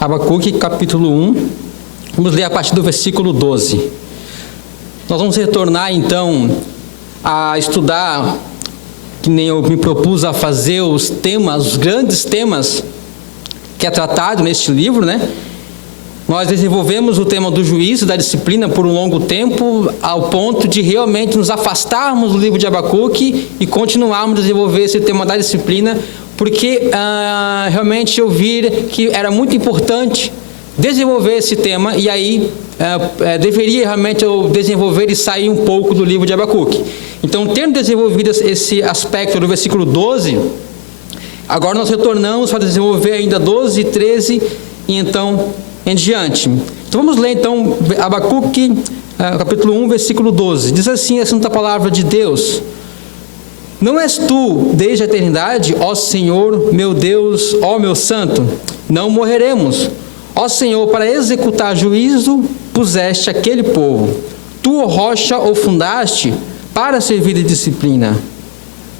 Abacuque, capítulo 1, vamos ler a partir do versículo 12. Nós vamos retornar, então, a estudar, que nem eu me propus a fazer, os temas, os grandes temas que é tratado neste livro, né? Nós desenvolvemos o tema do juízo, da disciplina, por um longo tempo, ao ponto de realmente nos afastarmos do livro de Abacuque e continuarmos a desenvolver esse tema da disciplina, porque realmente eu vi que era muito importante desenvolver esse tema, e aí deveria realmente eu desenvolver e sair um pouco do livro de Abacuque. Então, tendo desenvolvido esse aspecto do versículo 12, agora nós retornamos para desenvolver ainda 12, 13 e então em diante. Então vamos ler então Abacuque, capítulo 1, versículo 12. Diz assim a santa palavra de Deus: Não és tu desde a eternidade, ó Senhor, meu Deus, ó meu santo? Não morreremos. Ó Senhor, para executar juízo puseste aquele povo. Tu, ó rocha, o fundaste para servir de disciplina.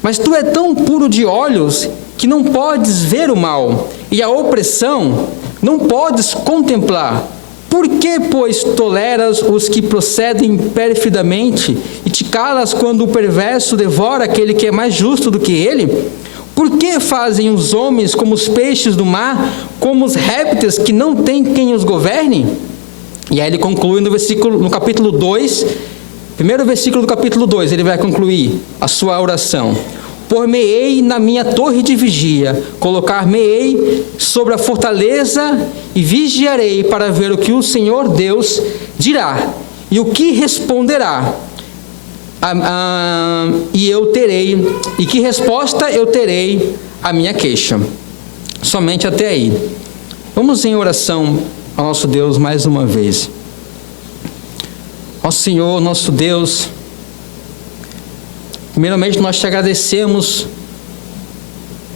Mas tu é tão puro de olhos que não podes ver o mal, e a opressão não podes contemplar. Por que, pois, toleras os que procedem perfidamente e te calas quando o perverso devora aquele que é mais justo do que ele? Por que fazem os homens como os peixes do mar, como os répteis que não têm quem os governe? E aí ele conclui no capítulo 2, primeiro versículo do capítulo 2, ele vai concluir a sua oração. Por-me-ei na minha torre de vigia, colocar-me-ei sobre a fortaleza e vigiarei para ver o que o Senhor Deus dirá e o que responderá. E que resposta eu terei à minha queixa. Somente até aí. Vamos em oração ao nosso Deus mais uma vez. Ó Senhor, nosso Deus, primeiramente nós te agradecemos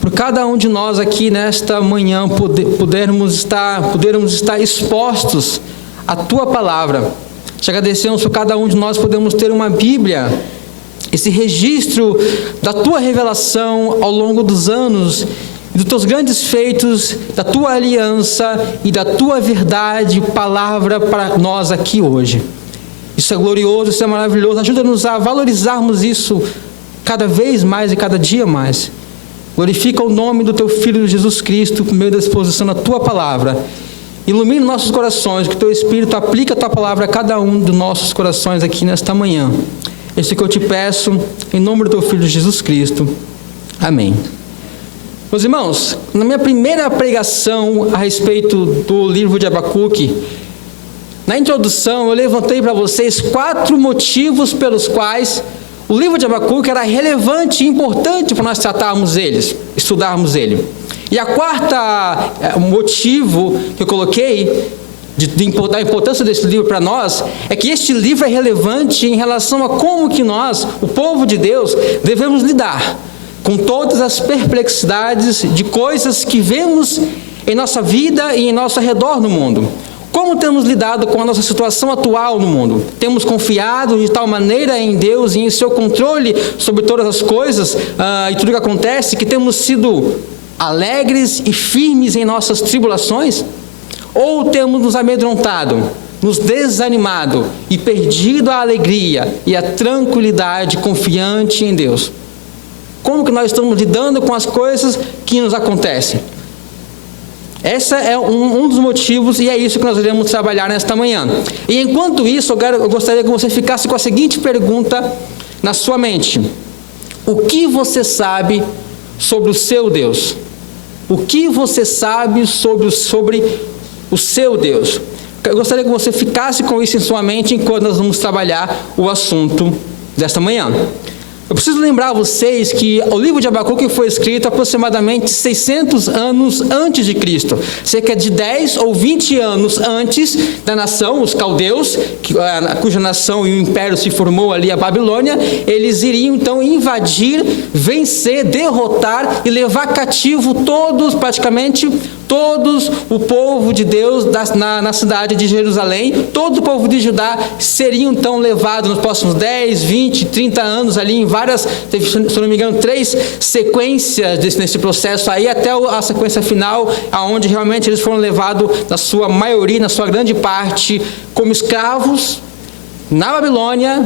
por cada um de nós aqui nesta manhã podermos estar expostos à tua palavra. Te agradecemos por cada um de nós podermos ter uma Bíblia, esse registro da tua revelação ao longo dos anos, dos teus grandes feitos, da tua aliança e da tua verdade, palavra para nós aqui hoje. Isso é glorioso, isso é maravilhoso. Ajuda-nos a valorizarmos isso cada vez mais e cada dia mais. Glorifica o nome do teu Filho Jesus Cristo por meio da exposição da tua palavra. Ilumina nossos corações, que teu Espírito aplique a tua palavra a cada um dos nossos corações aqui nesta manhã. Isso que eu te peço, em nome do teu Filho Jesus Cristo. Amém. Meus irmãos, na minha primeira pregação a respeito do livro de Abacuque, na introdução eu levantei para vocês 4 motivos pelos quais o livro de Abacuque era relevante e importante para nós tratarmos eles, estudarmos ele. E a quarta motivo que eu coloquei da importância desse livro para nós é que este livro é relevante em relação a como que nós, o povo de Deus, devemos lidar com todas as perplexidades de coisas que vemos em nossa vida e em nosso redor no mundo. Como temos lidado com a nossa situação atual no mundo? Temos confiado de tal maneira em Deus e em seu controle sobre todas as coisas e tudo que acontece, que temos sido alegres e firmes em nossas tribulações? Ou temos nos amedrontado, nos desanimado e perdido a alegria e a tranquilidade confiante em Deus? Como que nós estamos lidando com as coisas que nos acontecem? Esse é um dos motivos, e é isso que nós iremos trabalhar nesta manhã. E enquanto isso, eu gostaria que você ficasse com a seguinte pergunta na sua mente: o que você sabe sobre o seu Deus? O que você sabe sobre o seu Deus? Eu gostaria que você ficasse com isso em sua mente enquanto nós vamos trabalhar o assunto desta manhã. Eu preciso lembrar a vocês que o livro de Abacuque foi escrito aproximadamente 600 anos antes de Cristo. Cerca de 10 ou 20 anos antes da nação, os caldeus, cuja nação e o império se formou ali, a Babilônia, eles iriam então invadir, vencer, derrotar e levar cativo praticamente todos o povo de Deus na cidade de Jerusalém, todo o povo de Judá seriam então levados nos próximos 10, 20, 30 anos ali em várias, se não me engano, 3 sequências nesse processo aí, até a sequência final, aonde realmente eles foram levados, na sua maioria, na sua grande parte, como escravos na Babilônia.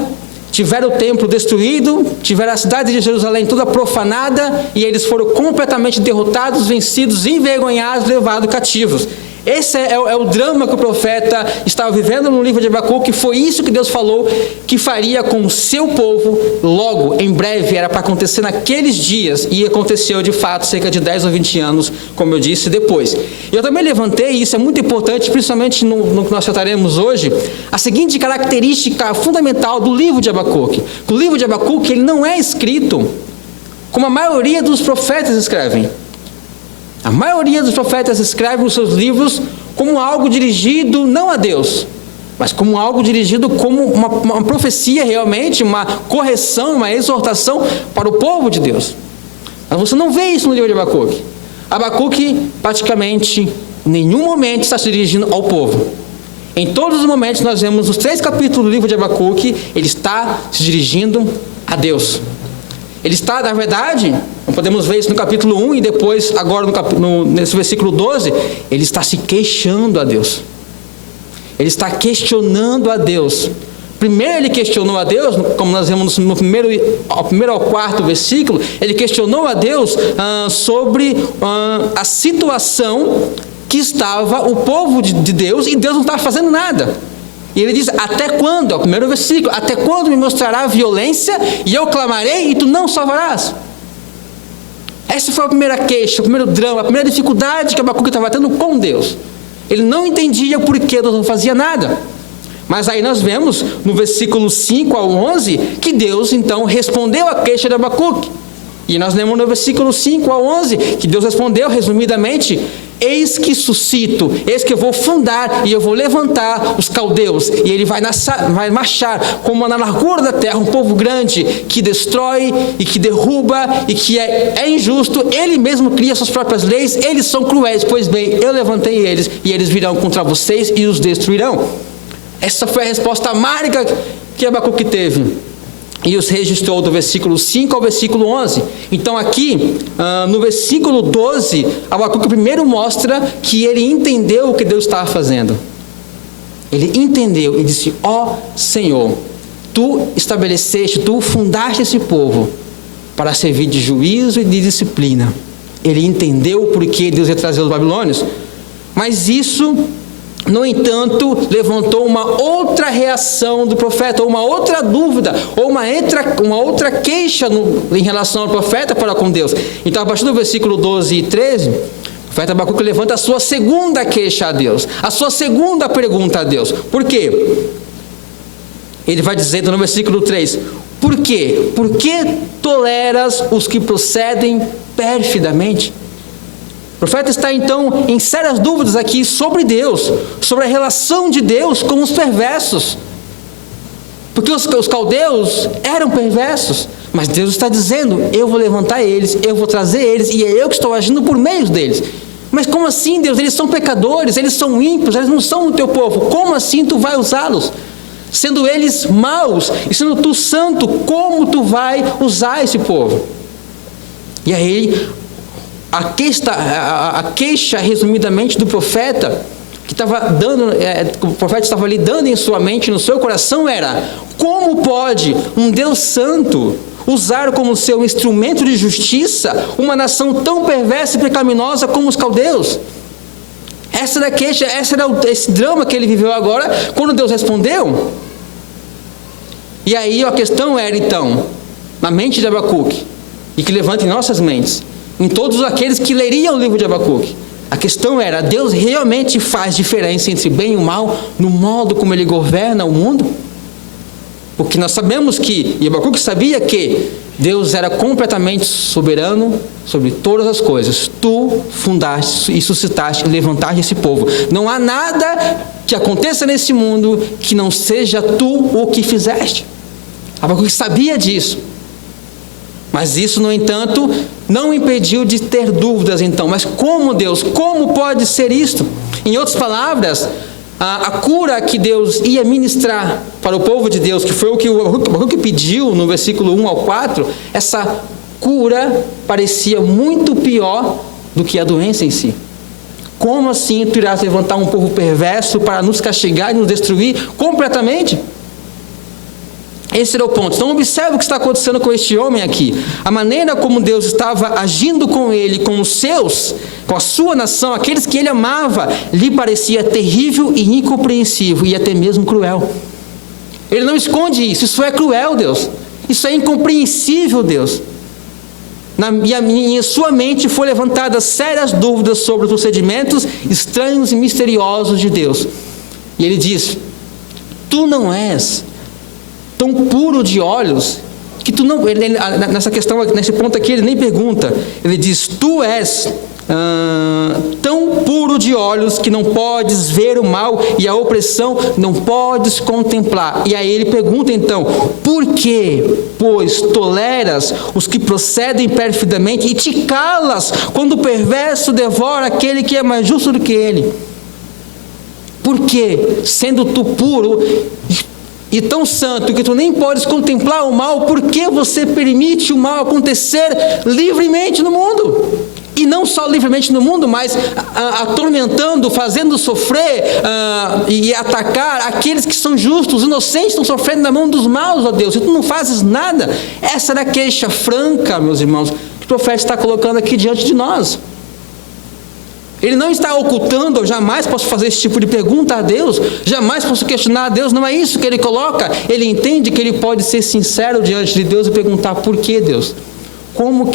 Tiveram o templo destruído, tiveram a cidade de Jerusalém toda profanada, e eles foram completamente derrotados, vencidos, envergonhados, levados cativos. Esse é o drama que o profeta estava vivendo no livro de Abacuque. Foi isso que Deus falou que faria com o seu povo logo, em breve, era para acontecer naqueles dias, e aconteceu de fato cerca de 10 ou 20 anos, como eu disse, depois. Eu também levantei, e isso é muito importante, principalmente no que nós trataremos hoje, a seguinte característica fundamental do livro de Abacuque. O livro de Abacuque, ele não é escrito como a maioria dos profetas escrevem. A maioria dos profetas escrevem os seus livros como algo dirigido não a Deus, mas como algo dirigido como uma profecia realmente, uma correção, uma exortação para o povo de Deus. Mas você não vê isso no livro de Abacuque. Abacuque praticamente em nenhum momento está se dirigindo ao povo. Em todos os momentos nós vemos nos 3 capítulos do livro de Abacuque, ele está se dirigindo a Deus. Ele está, na verdade, podemos ver isso no capítulo 1 e depois, agora nesse versículo 12, ele está se queixando a Deus. Ele está questionando a Deus. Primeiro ele questionou a Deus, como nós vemos no primeiro ao 4º versículo, ele questionou a Deus sobre a situação que estava o povo de Deus, e Deus não estava fazendo nada. E ele diz, até quando? É o primeiro versículo, até quando me mostrará violência e eu clamarei e tu não salvarás? Essa foi a primeira queixa, o primeiro drama, a primeira dificuldade que Abacuque estava tendo com Deus. Ele não entendia por que Deus não fazia nada. Mas aí nós vemos no versículo 5 ao 11 que Deus então respondeu a queixa de Abacuque. E nós lemos no versículo 5 ao 11 que Deus respondeu resumidamente: eis que suscito, eis que eu vou fundar e eu vou levantar os caldeus, e ele vai marchar como na largura da terra, um povo grande que destrói e que derruba e que é injusto. Ele mesmo cria suas próprias leis, eles são cruéis. Pois bem, eu levantei eles e eles virão contra vocês e os destruirão. Essa foi a resposta amarga que Abacuque teve. E os registrou do versículo 5 ao versículo 11. Então aqui, no versículo 12, Abacuque primeiro mostra que ele entendeu o que Deus estava fazendo. Ele entendeu e disse: ó Senhor, tu estabeleceste, tu fundaste esse povo para servir de juízo e de disciplina. Ele entendeu por que Deus ia trazer os babilônios. Mas isso, no entanto, levantou uma outra reação do profeta, ou uma outra dúvida, ou uma outra queixa em relação ao profeta para com Deus. Então, a partir do versículo 12 e 13, o profeta Abacuque levanta a sua segunda queixa a Deus, a sua segunda pergunta a Deus. Por quê? Ele vai dizendo no versículo 3, por quê? Por que toleras os que procedem perfidamente? O profeta está então em sérias dúvidas aqui sobre Deus, sobre a relação de Deus com os perversos. Porque os caldeus eram perversos, mas Deus está dizendo: eu vou levantar eles, eu vou trazer eles, e é eu que estou agindo por meio deles. Mas como assim, Deus? Eles são pecadores, eles são ímpios, eles não são o teu povo. Como assim tu vai usá-los? Sendo eles maus e sendo tu santo, como tu vai usar esse povo? E aí a queixa resumidamente do profeta, que estava dando, o profeta estava ali dando em sua mente, no seu coração, era: como pode um Deus santo usar como seu instrumento de justiça uma nação tão perversa e pecaminosa como os caldeus? Essa era a queixa, esse drama que ele viveu agora, quando Deus respondeu. E aí a questão era então, na mente de Abacuque, e que levanta em nossas mentes, em todos aqueles que leriam o livro de Abacuque, a questão era: Deus realmente faz diferença entre bem e o mal no modo como Ele governa o mundo? Porque nós sabemos que, e Abacuque sabia que Deus era completamente soberano sobre todas as coisas. Tu fundaste e suscitaste e levantaste esse povo. Não há nada que aconteça nesse mundo que não seja tu o que fizeste. Abacuque sabia disso. Mas isso, no entanto, não impediu de ter dúvidas então. Mas como, Deus? Como pode ser isto? Em outras palavras, a cura que Deus ia ministrar para o povo de Deus, que foi o que o Baruque pediu no versículo 1 ao 4, essa cura parecia muito pior do que a doença em si. Como assim tu irás levantar um povo perverso para nos castigar e nos destruir completamente? Esse era o ponto. Então observe o que está acontecendo com este homem aqui. A maneira como Deus estava agindo com ele, com os seus, com a sua nação, aqueles que ele amava, lhe parecia terrível e incompreensível e até mesmo cruel. Ele não esconde isso. Isso é cruel, Deus. Isso é incompreensível, Deus. Em sua mente foi levantadas sérias dúvidas sobre os procedimentos estranhos e misteriosos de Deus. E ele diz: tu não és tão puro de olhos que tu não... nessa questão, nesse ponto aqui, ele nem pergunta. Ele diz: tu és tão puro de olhos que não podes ver o mal e a opressão não podes contemplar. E aí ele pergunta então: por que, pois, toleras os que procedem perfidamente e te calas quando o perverso devora aquele que é mais justo do que ele? Por que, sendo tu puro e tão santo que tu nem podes contemplar o mal, por que você permite o mal acontecer livremente no mundo? E não só livremente no mundo, mas atormentando, fazendo sofrer e atacar aqueles que são justos, os inocentes estão sofrendo na mão dos maus, ó Deus, e tu não fazes nada. Essa era a queixa franca, meus irmãos, que o profeta está colocando aqui diante de nós. Ele não está ocultando: eu jamais posso fazer esse tipo de pergunta a Deus, jamais posso questionar a Deus. Não é isso que ele coloca. Ele entende que ele pode ser sincero diante de Deus e perguntar: por que, Deus? Como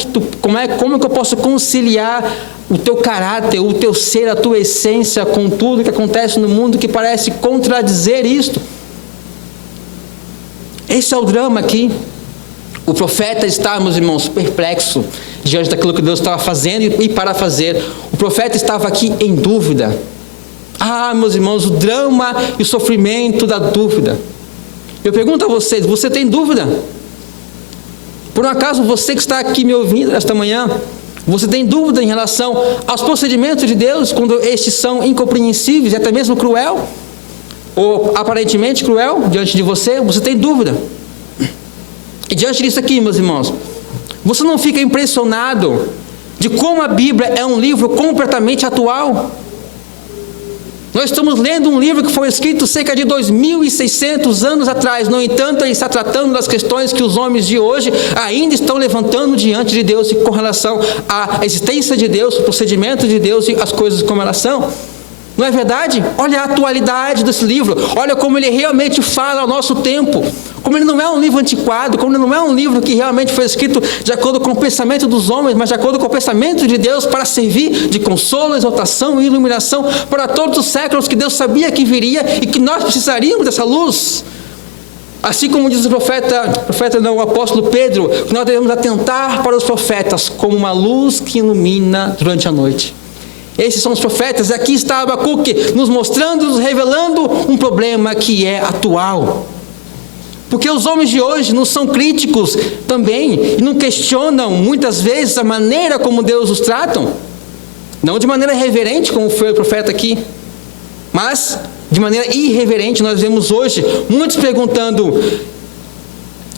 que eu posso conciliar o teu caráter, o teu ser, a tua essência com tudo que acontece no mundo que parece contradizer isto? Esse é o drama aqui. O profeta está, meus irmãos, perplexo diante daquilo que Deus estava fazendo e para fazer. O profeta estava aqui em dúvida. Meus irmãos, o drama e o sofrimento da dúvida. Eu pergunto a vocês: você tem dúvida? Por um acaso você que está aqui me ouvindo esta manhã, você tem dúvida em relação aos procedimentos de Deus quando estes são incompreensíveis e até mesmo cruel? Ou aparentemente cruel diante de você? Você tem dúvida? E diante disso aqui, meus irmãos, você não fica impressionado de como a Bíblia é um livro completamente atual? Nós estamos lendo um livro que foi escrito cerca de 2.600 anos atrás. No entanto, ele está tratando das questões que os homens de hoje ainda estão levantando diante de Deus com relação à existência de Deus, o procedimento de Deus e as coisas como elas são. Não é verdade? Olha a atualidade desse livro. Olha como ele realmente fala ao nosso tempo. Como ele não é um livro antiquado, como ele não é um livro que realmente foi escrito de acordo com o pensamento dos homens, mas de acordo com o pensamento de Deus, para servir de consolo, exaltação e iluminação para todos os séculos que Deus sabia que viria e que nós precisaríamos dessa luz. Assim como diz o apóstolo Pedro, que nós devemos atentar para os profetas como uma luz que ilumina durante a noite. Esses são os profetas. Aqui está Abacuque nos mostrando, nos revelando um problema que é atual. Porque os homens de hoje não são críticos também e não questionam muitas vezes a maneira como Deus os trata. Não de maneira reverente, como foi o profeta aqui, mas de maneira irreverente. Nós vemos hoje muitos perguntando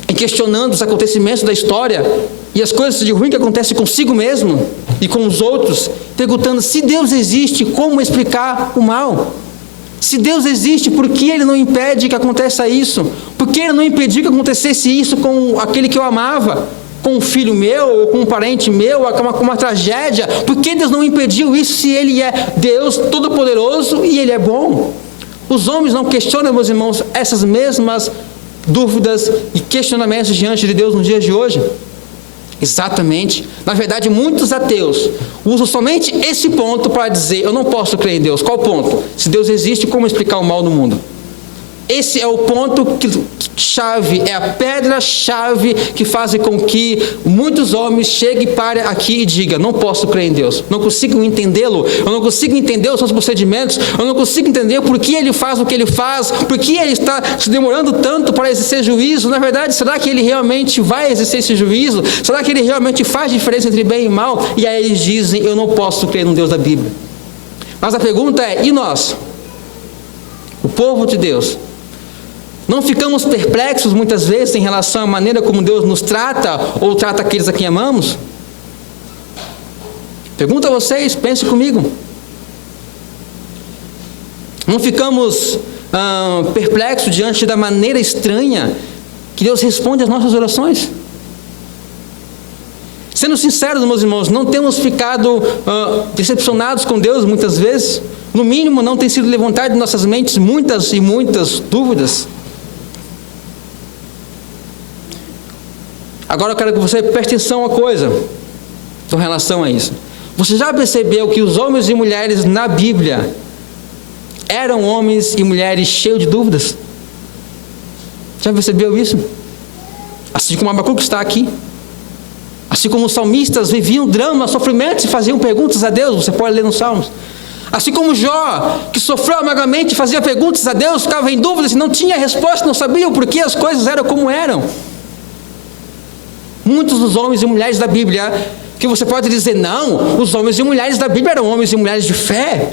e questionando os acontecimentos da história e as coisas de ruim que acontecem consigo mesmo e com os outros, perguntando: se Deus existe, como explicar o mal? Se Deus existe, por que Ele não impede que aconteça isso? Por que Ele não impediu que acontecesse isso com aquele que eu amava? Com um filho meu, ou com um parente meu, ou com uma tragédia? Por que Deus não impediu isso se Ele é Deus Todo-Poderoso e Ele é bom? Os homens não questionam, meus irmãos, essas mesmas dúvidas e questionamentos diante de Deus nos dias de hoje? Exatamente. Na verdade, muitos ateus usam somente esse ponto para dizer: eu não posso crer em Deus. Qual ponto? Se Deus existe, como explicar o mal no mundo? Esse é o ponto chave, é a pedra-chave que faz com que muitos homens cheguem para aqui e digam: não posso crer em Deus, não consigo entendê-lo, eu não consigo entender os seus procedimentos, eu não consigo entender por que ele faz o que ele faz, por que ele está se demorando tanto para exercer juízo. Na verdade, será que ele realmente vai exercer esse juízo? Será que ele realmente faz diferença entre bem e mal? E aí eles dizem: eu não posso crer no Deus da Bíblia. Mas a pergunta é: e nós? O povo de Deus? Não ficamos perplexos muitas vezes em relação à maneira como Deus nos trata ou trata aqueles a quem amamos? Pergunto a vocês, pense comigo. Não ficamos perplexos diante da maneira estranha que Deus responde às nossas orações? Sendo sinceros, meus irmãos, não temos ficado decepcionados com Deus muitas vezes? No mínimo, não tem sido levantado em nossas mentes muitas e muitas dúvidas? Agora eu quero que você preste atenção a uma coisa com relação a isso. Você já percebeu que os homens e mulheres na Bíblia eram homens e mulheres cheios de dúvidas? Já percebeu isso? Assim como Abacuque está aqui. Assim como os salmistas viviam drama, sofrimentos e faziam perguntas a Deus. Você pode ler nos Salmos. Assim como Jó, que sofreu amargamente, fazia perguntas a Deus, ficava em dúvidas e não tinha resposta, não sabia por que as coisas eram como eram. Muitos dos homens e mulheres da Bíblia, que você pode dizer: não, os homens e mulheres da Bíblia eram homens e mulheres de fé.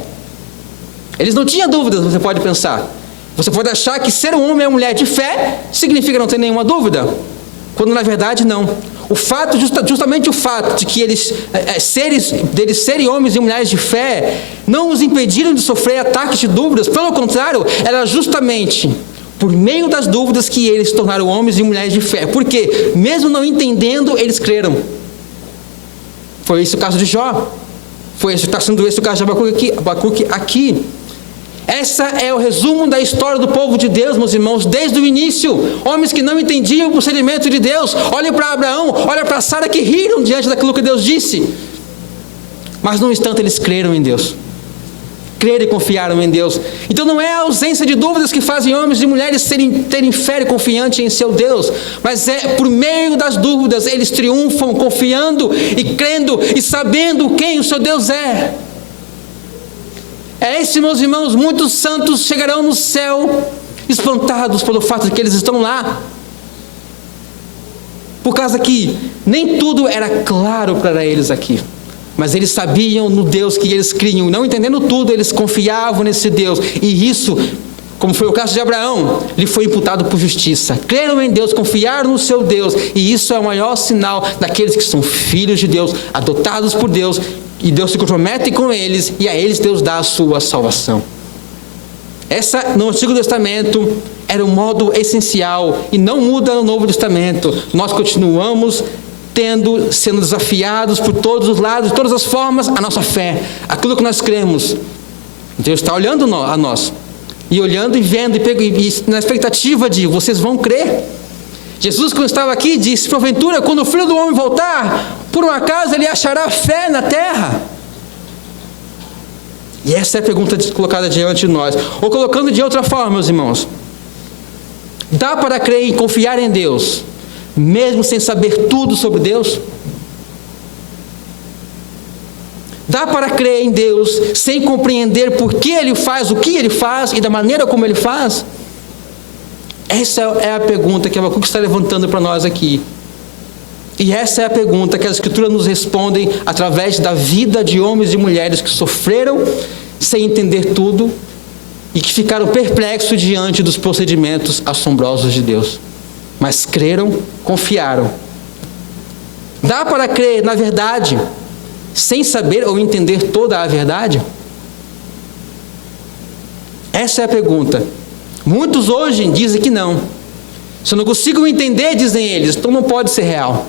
Eles não tinham dúvidas, você pode pensar. Você pode achar que ser um homem ou mulher de fé significa não ter nenhuma dúvida, quando na verdade não. O fato, justamente o fato de que eles serem homens e mulheres de fé, não os impediram de sofrer ataques de dúvidas. Pelo contrário, era justamente por meio das dúvidas que eles se tornaram homens e mulheres de fé. Porque, mesmo não entendendo, eles creram. Foi esse o caso de Jó. Está sendo esse o caso de Abacuque aqui. Essa é o resumo da história do povo de Deus, meus irmãos, desde o início. Homens que não entendiam o procedimento de Deus. Olhem para Abraão, olhem para Sara, que riram diante daquilo que Deus disse. Mas, no instante, eles creram em Deus. Creram e confiaram em Deus. Então não é a ausência de dúvidas que fazem homens e mulheres terem fé e confiante em seu Deus, mas é por meio das dúvidas eles triunfam, confiando e crendo e sabendo quem o seu Deus é. É esse, meus irmãos, muitos santos chegarão no céu espantados pelo fato de que eles estão lá, por causa que nem tudo era claro para eles aqui. Mas eles sabiam no Deus que eles criam. Não entendendo tudo, eles confiavam nesse Deus. E isso, como foi o caso de Abraão, lhe foi imputado por justiça. Creram em Deus, confiaram no seu Deus. E isso é o maior sinal daqueles que são filhos de Deus, adotados por Deus. E Deus se compromete com eles, e a eles Deus dá a sua salvação. Essa, no Antigo Testamento, era um modo essencial. E não muda no Novo Testamento. Nós continuamos sendo desafiados por todos os lados, de todas as formas, a nossa fé, aquilo que nós cremos. Deus está olhando a nós, e olhando e vendo, e na expectativa de: vocês vão crer. Jesus, quando estava aqui, disse: porventura, quando o Filho do Homem voltar, por um acaso ele achará fé na terra? E essa é a pergunta colocada diante de nós. Ou colocando de outra forma, meus irmãos, dá para crer e confiar em Deus mesmo sem saber tudo sobre Deus? Dá para crer em Deus sem compreender por que Ele faz o que Ele faz e da maneira como Ele faz? Essa é a pergunta que Abacuque está levantando para nós aqui. E essa é a pergunta que as Escrituras nos respondem através da vida de homens e mulheres que sofreram sem entender tudo e que ficaram perplexos diante dos procedimentos assombrosos de Deus. Mas creram, confiaram. Dá para crer na verdade sem saber ou entender toda a verdade? Essa é a pergunta. Muitos hoje dizem que não. Se eu não consigo entender, dizem eles, então não pode ser real.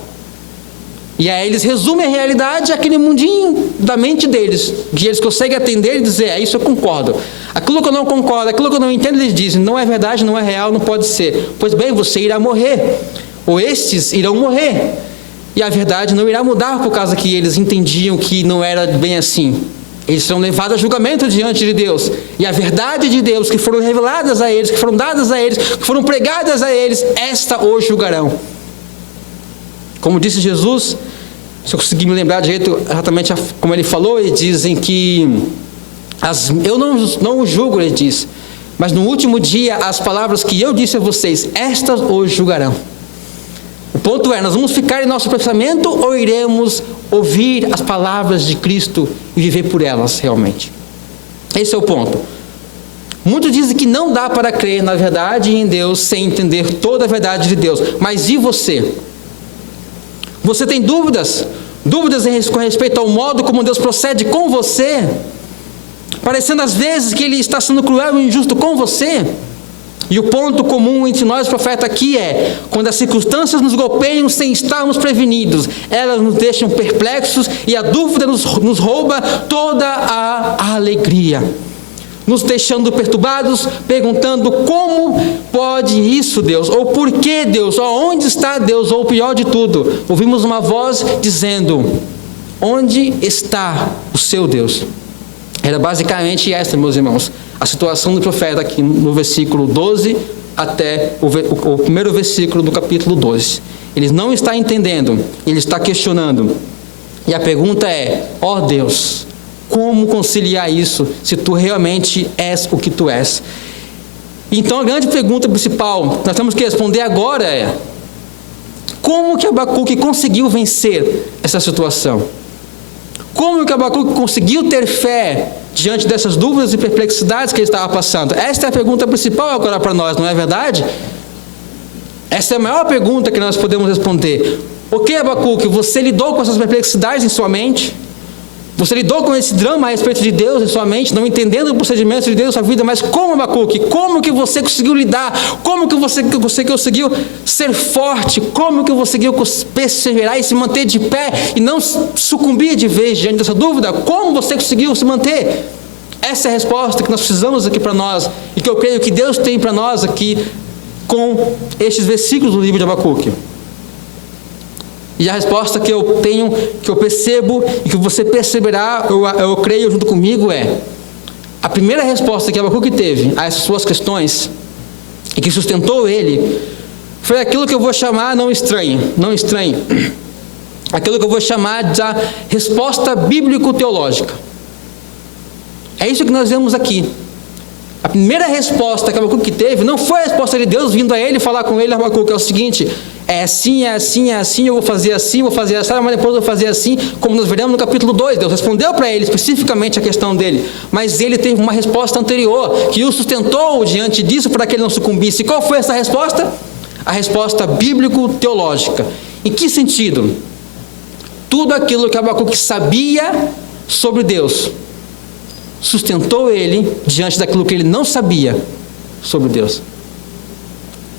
E aí eles resumem a realidade àquele mundinho da mente deles, que eles conseguem atender e dizer: isso eu concordo. Aquilo que eu não concordo, aquilo que eu não entendo, eles dizem: não é verdade, não é real, não pode ser. Pois bem, você irá morrer, ou estes irão morrer. E a verdade não irá mudar por causa que eles entendiam que não era bem assim. Eles serão levados a julgamento diante de Deus. E a verdade de Deus que foram reveladas a eles, que foram dadas a eles, que foram pregadas a eles, esta os julgarão. Como disse Jesus, se eu conseguir me lembrar direito exatamente como ele falou, eles dizem que eu não os julgo, ele diz, mas no último dia as palavras que eu disse a vocês, estas os julgarão. O ponto é, nós vamos ficar em nosso pensamento ou iremos ouvir as palavras de Cristo e viver por elas realmente? Esse é o ponto. Muitos dizem que não dá para crer na verdade e em Deus sem entender toda a verdade de Deus. Mas e você? Você tem dúvidas? Dúvidas com respeito ao modo como Deus procede com você? Parecendo às vezes que Ele está sendo cruel e injusto com você? E o ponto comum entre nós, profeta, aqui é: quando as circunstâncias nos golpeiam sem estarmos prevenidos, elas nos deixam perplexos e a dúvida nos rouba toda a alegria, nos deixando perturbados, perguntando como pode isso, Deus? Ou por que, Deus? Ou onde está Deus? Ou pior de tudo, ouvimos uma voz dizendo: onde está o seu Deus? Era basicamente essa, meus irmãos, a situação do profeta aqui no versículo 12 até o primeiro versículo do capítulo 12. Ele não está entendendo, ele está questionando. E a pergunta é: ó Deus, como conciliar isso se tu realmente és o que tu és? Então a grande pergunta principal nós temos que responder agora é: como que Abacuque conseguiu vencer essa situação? Como que Abacuque conseguiu ter fé diante dessas dúvidas e perplexidades que ele estava passando? Esta é a pergunta principal agora para nós, não é verdade? Essa é a maior pergunta que nós podemos responder. Ok, Abacuque, você lidou com essas perplexidades em sua mente? Você lidou com esse drama a respeito de Deus em sua mente, não entendendo o procedimento de Deus em sua vida, mas como, Abacuque? Como que você conseguiu lidar? Como que você conseguiu ser forte? Como que você conseguiu perseverar e se manter de pé e não sucumbir de vez diante dessa dúvida? Como você conseguiu se manter? Essa é a resposta que nós precisamos aqui para nós e que eu creio que Deus tem para nós aqui com estes versículos do livro de Abacuque. E a resposta que eu tenho, que eu percebo e que você perceberá, eu creio junto comigo, é: a primeira resposta que Abacuque teve a essas suas questões e que sustentou ele foi aquilo que eu vou chamar, não estranhe, aquilo que eu vou chamar de a resposta bíblico-teológica. É isso que nós vemos aqui. A primeira resposta que Abacuque teve não foi a resposta de Deus vindo a ele falar com ele: Abacuque, é o seguinte, é assim, eu vou fazer assim, mas depois eu vou fazer assim, como nós veremos no capítulo 2. Deus respondeu para ele especificamente a questão dele, mas ele teve uma resposta anterior, que o sustentou diante disso para que ele não sucumbisse. E qual foi essa resposta? A resposta bíblico-teológica. Em que sentido? Tudo aquilo que Abacuque sabia sobre Deus sustentou ele diante daquilo que ele não sabia sobre Deus.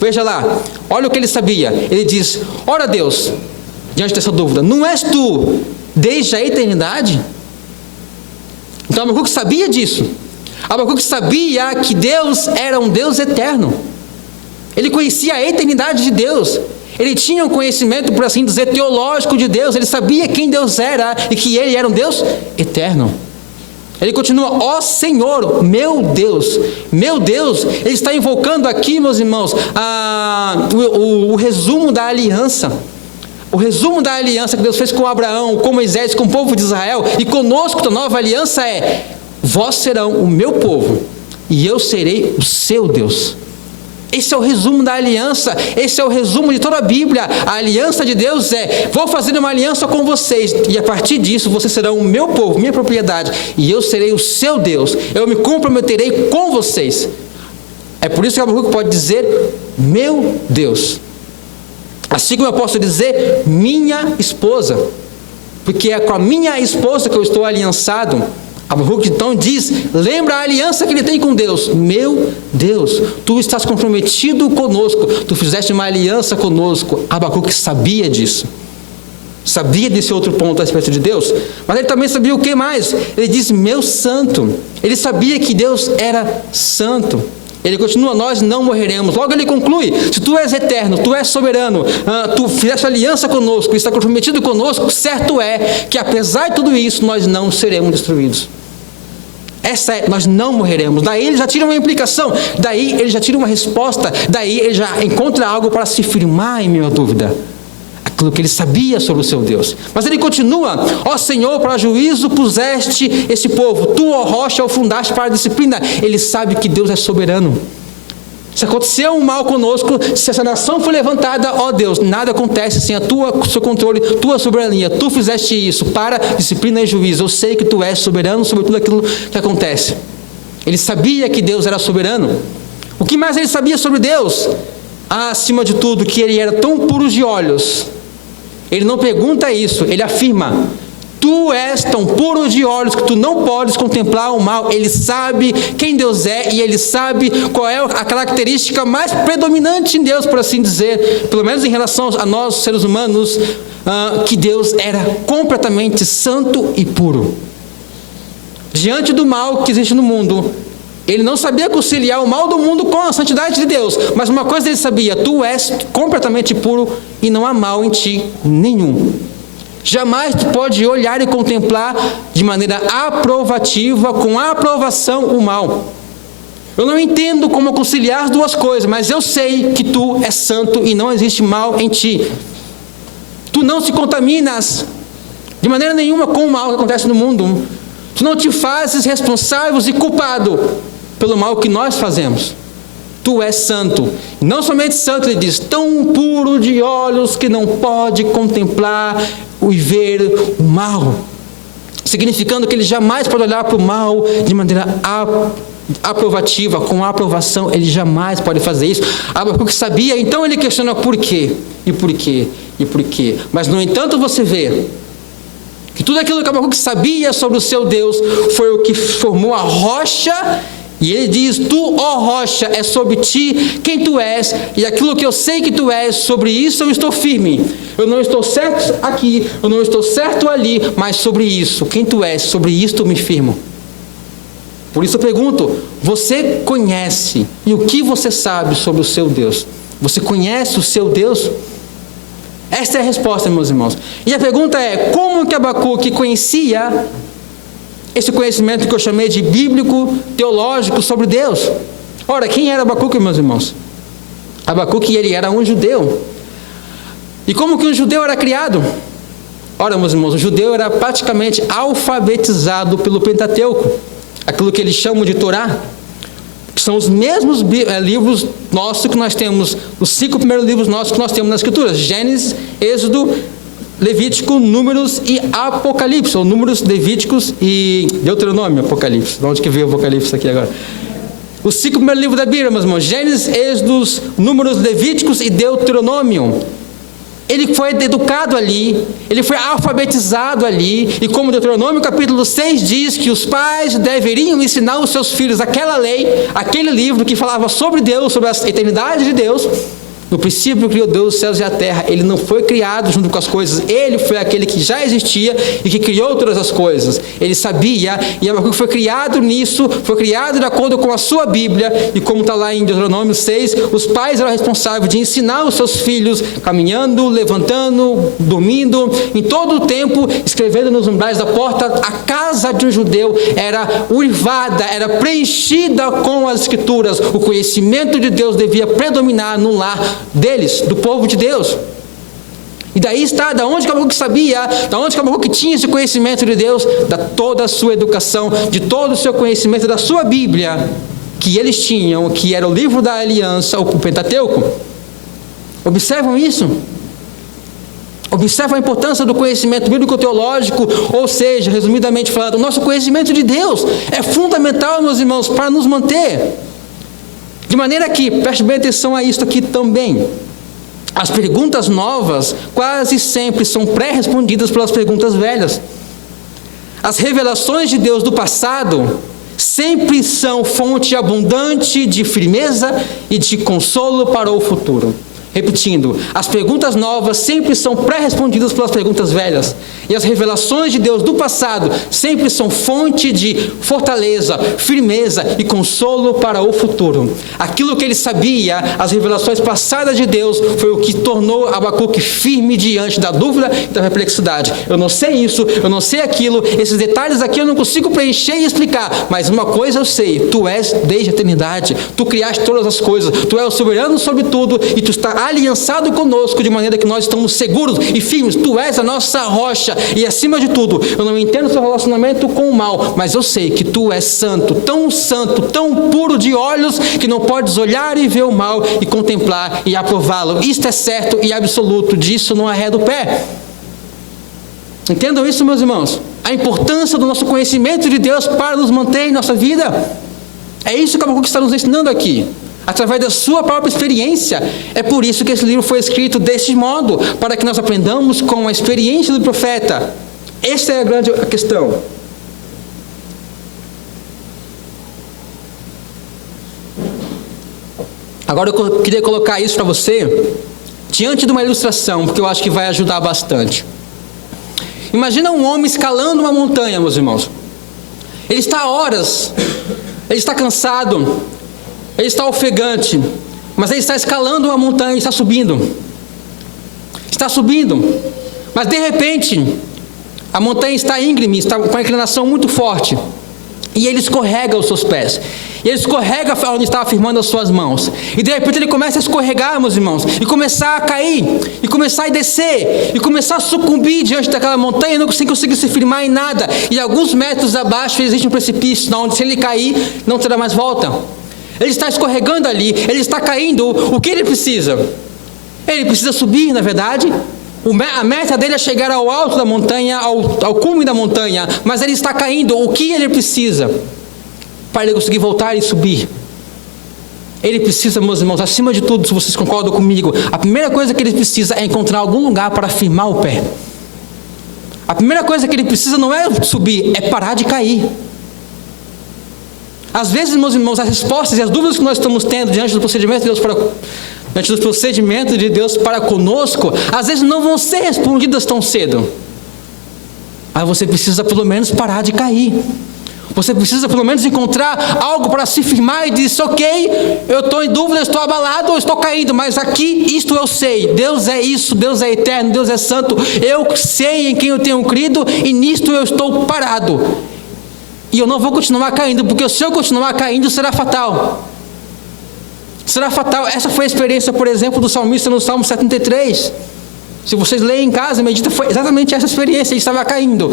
Veja lá, olha o que ele sabia. Ele diz: ora Deus, diante dessa dúvida, não és tu desde a eternidade? Então Abacuque sabia disso. Abacuque sabia que Deus era um Deus eterno. Ele conhecia a eternidade de Deus. Ele tinha um conhecimento, por assim dizer, teológico de Deus. Ele sabia quem Deus era e que ele era um Deus eterno. Ele continua: ó Senhor, meu Deus, ele está invocando aqui, meus irmãos, o resumo da aliança. O resumo da aliança que Deus fez com Abraão, com Moisés, com o povo de Israel e conosco da nova aliança é: vós serão o meu povo e eu serei o seu Deus. Esse é o resumo da aliança, esse é o resumo de toda a Bíblia. A aliança de Deus é: vou fazer uma aliança com vocês, e a partir disso vocês serão o meu povo, minha propriedade, e eu serei o seu Deus, eu me comprometerei com vocês. É por isso que Abacuque pode dizer: meu Deus. Assim como eu posso dizer minha esposa, porque é com a minha esposa que eu estou aliançado. Abacuque então diz, lembra a aliança que ele tem com Deus: meu Deus, tu estás comprometido conosco, tu fizeste uma aliança conosco. Abacuque sabia disso, sabia desse outro ponto a respeito de Deus, mas ele também sabia o que mais? Ele diz meu santo. Ele sabia que Deus era santo. Ele continua: nós não morreremos. Logo ele conclui: se tu és eterno, tu és soberano, tu fizeste aliança conosco, está comprometido conosco, certo é que apesar de tudo isso nós não seremos destruídos. Nós não morreremos. Daí ele já tira uma implicação, daí ele já tira uma resposta, daí ele já encontra algo para se firmar em meio à dúvida. Aquilo que ele sabia sobre o seu Deus. Mas ele continua: ó Senhor, para juízo puseste esse povo, tu, ó rocha, o fundaste para a disciplina. Ele sabe que Deus é soberano. Se aconteceu um mal conosco, se essa nação foi levantada, ó Deus, nada acontece sem o seu controle, tua soberania. Tu fizeste isso para disciplina e juízo. Eu sei que tu és soberano sobre tudo aquilo que acontece. Ele sabia que Deus era soberano. O que mais ele sabia sobre Deus? Acima de tudo, que ele era tão puro de olhos. Ele não pergunta isso, ele afirma: tu és tão puro de olhos que tu não podes contemplar o mal. Ele sabe quem Deus é e ele sabe qual é a característica mais predominante em Deus, por assim dizer, pelo menos em relação a nós, seres humanos, que Deus era completamente santo e puro. Diante do mal que existe no mundo, ele não sabia conciliar o mal do mundo com a santidade de Deus, mas uma coisa ele sabia: tu és completamente puro e não há mal em ti nenhum. Jamais tu pode olhar e contemplar de maneira aprovativa, com aprovação, o mal. Eu não entendo como conciliar as duas coisas, mas eu sei que tu és santo e não existe mal em ti. Tu não se contaminas de maneira nenhuma com o mal que acontece no mundo. Tu não te fazes responsável e culpado pelo mal que nós fazemos. Tu és santo. Não somente santo, ele diz, tão puro de olhos que não pode contemplar e ver o mal. Significando que ele jamais pode olhar para o mal de maneira aprovativa, com aprovação. Ele jamais pode fazer isso. Abacuque sabia, então ele questiona por quê, e por quê, e por quê. Mas no entanto você vê que tudo aquilo que Abacuque sabia sobre o seu Deus foi o que formou a rocha. E ele diz, tu, ó rocha, é sobre ti quem tu és, e aquilo que eu sei que tu és, sobre isso eu estou firme. Eu não estou certo aqui, eu não estou certo ali, mas sobre isso, quem tu és, sobre isto eu me firmo. Por isso eu pergunto, você conhece, e o que você sabe sobre o seu Deus? Você conhece o seu Deus? Esta é a resposta, meus irmãos. E a pergunta é, como que Abacuque conhecia esse conhecimento que eu chamei de bíblico, teológico sobre Deus? Ora, quem era Abacuque, meus irmãos? Abacuque, ele era um judeu. E como que um judeu era criado? Ora, meus irmãos, o judeu era praticamente alfabetizado pelo Pentateuco, aquilo que eles chamam de Torá, que são os mesmos livros nossos que nós temos, os 5 primeiros livros nossos que nós temos nas Escrituras: Gênesis, Êxodo, Levítico, Números e Apocalipse, ou Números, Levíticos e Deuteronômio, Apocalipse. De onde que veio o Apocalipse aqui agora? Os 5 primeiros livros da Bíblia, meus irmãos: Gênesis, Êxodo, Números, Levíticos e Deuteronômio. Ele foi educado ali, ele foi alfabetizado ali, e como Deuteronômio capítulo 6 diz que os pais deveriam ensinar os seus filhos aquela lei, aquele livro que falava sobre Deus, sobre a eternidade de Deus. No princípio criou Deus os céus e a terra. Ele não foi criado junto com as coisas, ele foi aquele que já existia e que criou todas as coisas. Ele sabia, e Abacuque foi criado nisso, foi criado de acordo com a sua Bíblia, e como está lá em Deuteronômio 6, os pais eram responsáveis de ensinar os seus filhos, caminhando, levantando, dormindo, em todo o tempo, escrevendo nos umbrais da porta. A casa de um judeu era uivada, era preenchida com as Escrituras. O conhecimento de Deus devia predominar no lar deles, do povo de Deus. E daí está, da onde que Abacuque sabia, da onde que Abacuque tinha esse conhecimento de Deus, da toda a sua educação, de todo o seu conhecimento da sua Bíblia, que eles tinham, que era o livro da aliança, o Pentateuco. Observam isso? Observam a importância do conhecimento bíblico-teológico, ou seja, resumidamente falando, o nosso conhecimento de Deus é fundamental, meus irmãos, para nos manter. De maneira que, preste bem atenção a isso aqui também, as perguntas novas quase sempre são pré-respondidas pelas perguntas velhas. As revelações de Deus do passado sempre são fonte abundante de firmeza e de consolo para o futuro. Repetindo, as perguntas novas sempre são pré-respondidas pelas perguntas velhas. E as revelações de Deus do passado sempre são fonte de fortaleza, firmeza e consolo para o futuro. Aquilo que ele sabia, as revelações passadas de Deus, foi o que tornou Abacuque firme diante da dúvida e da perplexidade. Eu não sei isso, eu não sei aquilo, esses detalhes aqui eu não consigo preencher e explicar, mas uma coisa eu sei, tu és desde a eternidade, tu criaste todas as coisas, tu és o soberano sobre tudo e tu está aliançado conosco de maneira que nós estamos seguros e firmes. Tu és a nossa rocha e, acima de tudo, eu não entendo o seu relacionamento com o mal, mas eu sei que tu és santo, tão puro de olhos que não podes olhar e ver o mal e contemplar e aprová-lo. Isto é certo e absoluto, disso não arreda o pé. Entendam isso, meus irmãos, a importância do nosso conhecimento de Deus para nos manter em nossa vida. É isso que Abacuque está nos ensinando aqui, através da sua própria experiência. É por isso que esse livro foi escrito deste modo, para que nós aprendamos com a experiência do profeta. Essa é a grande questão. Agora eu queria colocar isso para você diante de uma ilustração, porque eu acho que vai ajudar bastante. Imagina um homem escalando uma montanha, meus irmãos. Ele está há horas, ele está cansado, ele está ofegante, mas ele está escalando uma montanha, está subindo, mas de repente, a montanha está íngreme, está com uma inclinação muito forte, e ele escorrega os seus pés, e ele escorrega onde estava firmando as suas mãos, e de repente ele começa a escorregar, meus irmãos, e começar a cair, e começar a descer, e começar a sucumbir diante daquela montanha, não conseguir se firmar em nada, e alguns metros abaixo existe um precipício, onde se ele cair, não terá mais volta. Ele está escorregando ali, ele está caindo. O que ele precisa? Ele precisa subir, na verdade. A meta dele é chegar ao alto da montanha, ao cume da montanha, mas ele está caindo. O que ele precisa para ele conseguir voltar e subir? Ele precisa, meus irmãos, acima de tudo, se vocês concordam comigo, a primeira coisa que ele precisa é encontrar algum lugar para firmar o pé. A primeira coisa que ele precisa não é subir, é parar de cair. Às vezes, meus irmãos, as respostas e as dúvidas que nós estamos tendo diante do procedimento de Deus para conosco, às vezes não vão ser respondidas tão cedo. Mas você precisa pelo menos parar de cair. Você precisa pelo menos encontrar algo para se firmar e dizer, ok, eu estou em dúvida, estou abalado, ou estou caindo, mas aqui isto eu sei, Deus é isso, Deus é eterno, Deus é santo, eu sei em quem eu tenho crido e nisto eu estou parado. E eu não vou continuar caindo, porque se eu continuar caindo será fatal. Será fatal. Essa foi a experiência, por exemplo, do salmista no Salmo 73. Se vocês leem em casa, medita, foi exatamente essa experiência. Ele estava caindo.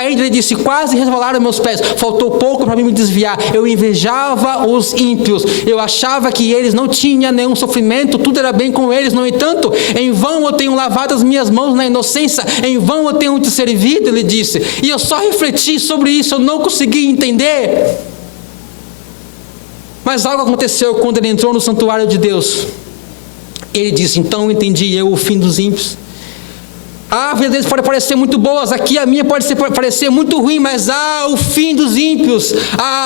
Ele disse, quase resvalaram meus pés. Faltou pouco para mim me desviar. Eu invejava os ímpios. Eu achava que eles não tinham nenhum sofrimento. Tudo era bem com eles. No entanto, em vão eu tenho lavado as minhas mãos na inocência. Em vão eu tenho te servido, ele disse. E eu só refleti sobre isso. Eu não consegui entender. Mas algo aconteceu quando ele entrou no santuário de Deus. Ele disse, então entendi eu o fim dos ímpios. A vida deles pode parecer muito boas, aqui a minha pode parecer muito ruim, mas o fim dos ímpios,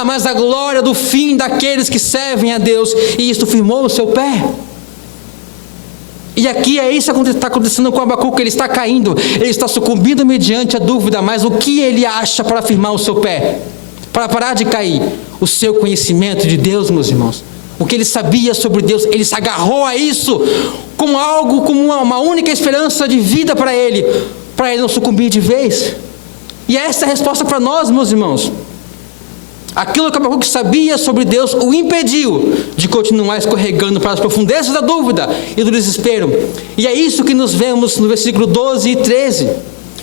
mas a glória do fim daqueles que servem a Deus, e isto firmou o seu pé. E aqui é isso que está acontecendo com Abacuque, ele está caindo, ele está sucumbindo mediante a dúvida, mas o que ele acha para firmar o seu pé? Para parar de cair? O seu conhecimento de Deus, meus irmãos. O que ele sabia sobre Deus, ele se agarrou a isso como algo, como uma única esperança de vida para ele não sucumbir de vez. E essa é a resposta para nós, meus irmãos. Aquilo que Abacuque sabia sobre Deus o impediu de continuar escorregando para as profundezas da dúvida e do desespero. E é isso que nos vemos no versículo 12 e 13.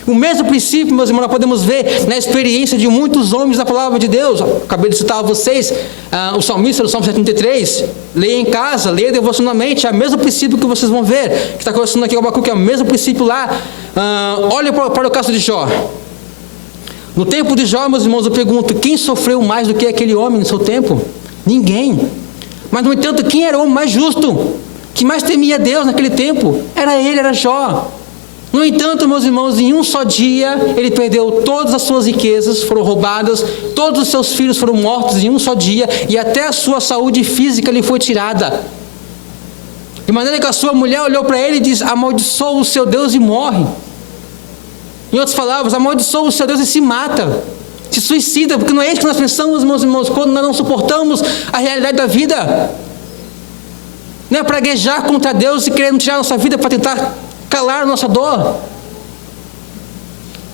O mesmo princípio, meus irmãos, nós podemos ver na experiência de muitos homens da palavra de Deus. Acabei de citar a vocês o salmista do Salmo 73. Leia em casa, leia devocionalmente. É o mesmo princípio que vocês vão ver, que está conversando aqui com o Abacuque, é o mesmo princípio lá. Olha para o caso de Jó. No tempo de Jó, meus irmãos, eu pergunto, quem sofreu mais do que aquele homem no seu tempo? Ninguém. Mas, no entanto, quem era o homem mais justo? Que mais temia Deus naquele tempo? Era ele, era Jó. No entanto, meus irmãos, em um só dia, ele perdeu todas as suas riquezas, foram roubadas, todos os seus filhos foram mortos em um só dia, e até a sua saúde física lhe foi tirada. De maneira que a sua mulher olhou para ele e disse: amaldiçoa o seu Deus e morre. Em outras palavras, amaldiçoa o seu Deus e se mata, se suicida, porque não é isso que nós pensamos, meus irmãos, quando nós não suportamos a realidade da vida. Não é praguejar contra Deus e querendo tirar a nossa vida para tentar calar a nossa dor.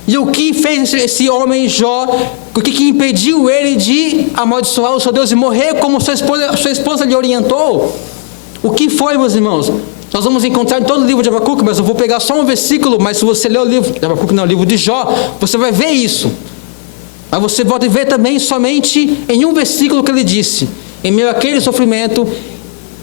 E o que fez esse homem Jó? O que impediu ele de amaldiçoar o seu Deus e morrer como sua esposa lhe orientou? O que foi, meus irmãos? Nós vamos encontrar em todo o livro de Abacuque, mas eu vou pegar só um versículo, mas se você ler o livro de Abacuque, não, o livro de Jó, você vai ver isso. Mas você pode ver também somente em um versículo que ele disse: em meio àquele sofrimento.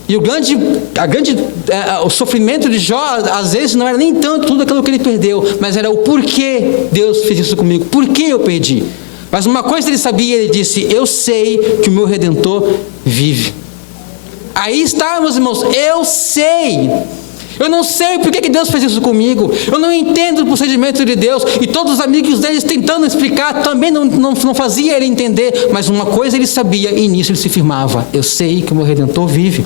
E o sofrimento de Jó, às vezes, não era nem tanto tudo aquilo que ele perdeu, mas era o porquê Deus fez isso comigo, por que eu perdi. Mas uma coisa ele sabia, ele disse: eu sei que o meu Redentor vive. Aí está, meus irmãos, eu sei. Eu não sei por que Deus fez isso comigo. Eu não entendo o procedimento de Deus. E todos os amigos deles tentando explicar também não fazia ele entender. Mas uma coisa ele sabia e nisso ele se firmava: eu sei que o meu Redentor vive.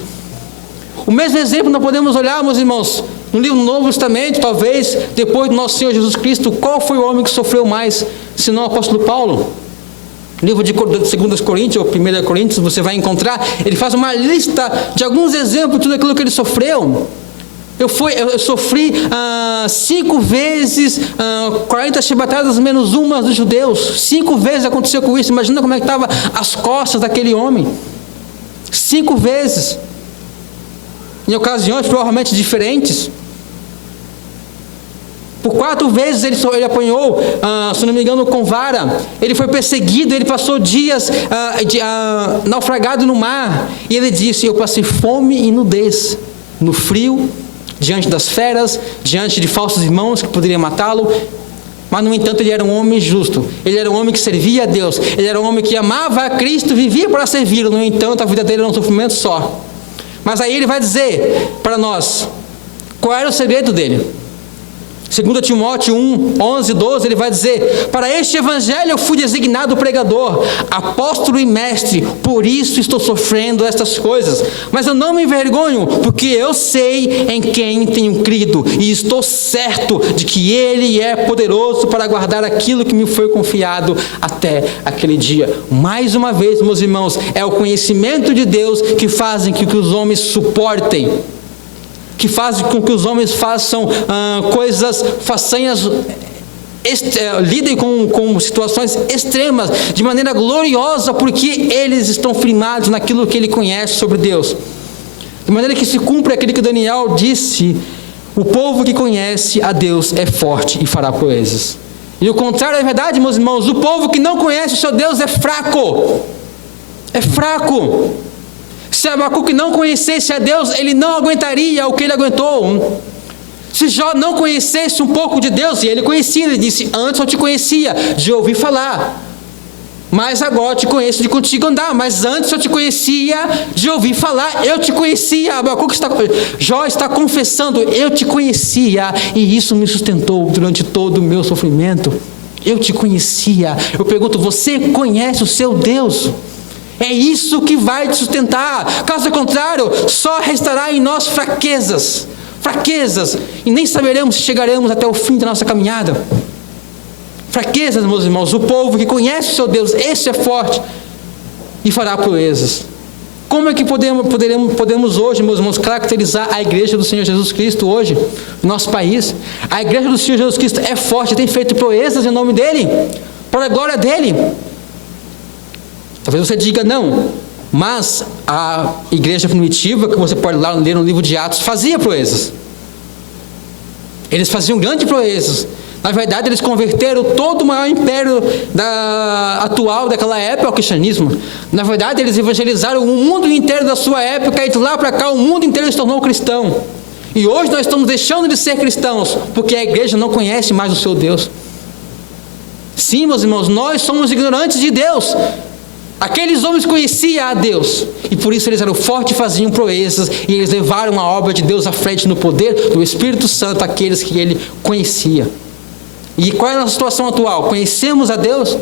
O mesmo exemplo nós podemos olhar, meus irmãos, no livro do Novo Testamento, talvez, depois do nosso Senhor Jesus Cristo. Qual foi o homem que sofreu mais, senão o apóstolo Paulo? No livro de 2 Coríntios, ou 1 Coríntios, você vai encontrar, ele faz uma lista de alguns exemplos de tudo aquilo que ele sofreu. Eu sofri 5 vezes 40 chibatadas menos uma dos judeus. 5 vezes aconteceu com isso. Imagina como é que estavam as costas daquele homem. 5 vezes. Em ocasiões provavelmente diferentes. Por 4 vezes ele apanhou, se não me engano, com vara. Ele foi perseguido, ele passou dias naufragado no mar. E ele disse: eu passei fome e nudez, no frio, diante das feras, diante de falsos irmãos que poderiam matá-lo. Mas, no entanto, ele era um homem justo. Ele era um homem que servia a Deus. Ele era um homem que amava a Cristo, vivia para servi-lo. No entanto, a vida dele era um sofrimento só. Mas aí ele vai dizer para nós qual era o segredo dele. 2 Timóteo 1, 11, 12, ele vai dizer: para este evangelho eu fui designado pregador, apóstolo e mestre, por isso estou sofrendo estas coisas. Mas eu não me envergonho, porque eu sei em quem tenho crido, e estou certo de que Ele é poderoso para guardar aquilo que me foi confiado até aquele dia. Mais uma vez, meus irmãos, é o conhecimento de Deus que faz com que os homens suportem, que faz com que os homens façam façanhas, lidem com situações extremas, de maneira gloriosa, porque eles estão firmados naquilo que ele conhece sobre Deus. De maneira que se cumpre aquilo que Daniel disse: o povo que conhece a Deus é forte e fará proezas. E o contrário é verdade, meus irmãos: o povo que não conhece o seu Deus é fraco. É fraco. Se Abacuque não conhecesse a Deus, ele não aguentaria o que ele aguentou. Se Jó não conhecesse um pouco de Deus, e ele conhecia, ele disse: antes eu te conhecia de ouvir falar, mas agora eu te conheço de contigo andar. Mas antes eu te conhecia de ouvir falar, eu te conhecia. Jó está confessando: eu te conhecia, e isso me sustentou durante todo o meu sofrimento. Eu te conhecia. Eu pergunto: você conhece o seu Deus? É isso que vai te sustentar. Caso contrário, só restará em nós fraquezas, e nem saberemos se chegaremos até o fim da nossa caminhada. Fraquezas, meus irmãos. O povo que conhece o seu Deus, esse é forte e fará proezas. Como é que podemos hoje, meus irmãos, caracterizar a igreja do Senhor Jesus Cristo hoje, no nosso país? A igreja do Senhor Jesus Cristo é forte, tem feito proezas em nome dEle, para a glória dEle. Talvez você diga: não, mas a igreja primitiva, que você pode ler no livro de Atos, fazia proezas. Eles faziam grandes proezas. Na verdade, eles converteram todo o maior império atual daquela época ao cristianismo. Na verdade, eles evangelizaram o mundo inteiro da sua época, e de lá para cá o mundo inteiro se tornou cristão. E hoje nós estamos deixando de ser cristãos, porque a igreja não conhece mais o seu Deus. Sim, meus irmãos, nós somos ignorantes de Deus. Aqueles homens conheciam a Deus, e por isso eles eram fortes e faziam proezas, e eles levaram a obra de Deus à frente no poder do Espírito Santo, aqueles que ele conhecia. E qual é a nossa situação atual? Conhecemos a Deus?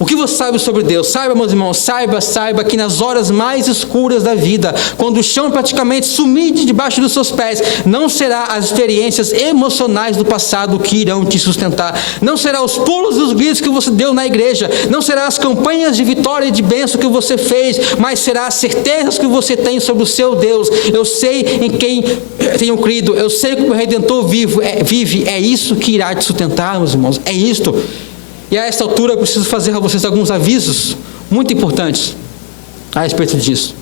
O que você sabe sobre Deus? Saiba, meus irmãos, saiba que nas horas mais escuras da vida, quando o chão praticamente sumir debaixo dos seus pés, não será as experiências emocionais do passado que irão te sustentar. Não será os pulos e os gritos que você deu na igreja. Não será as campanhas de vitória e de bênção que você fez, mas será as certezas que você tem sobre o seu Deus. Eu sei em quem tenho crido. Eu sei que o Redentor vive. É isso que irá te sustentar, meus irmãos. É isto. E a esta altura eu preciso fazer a vocês alguns avisos muito importantes a respeito disso.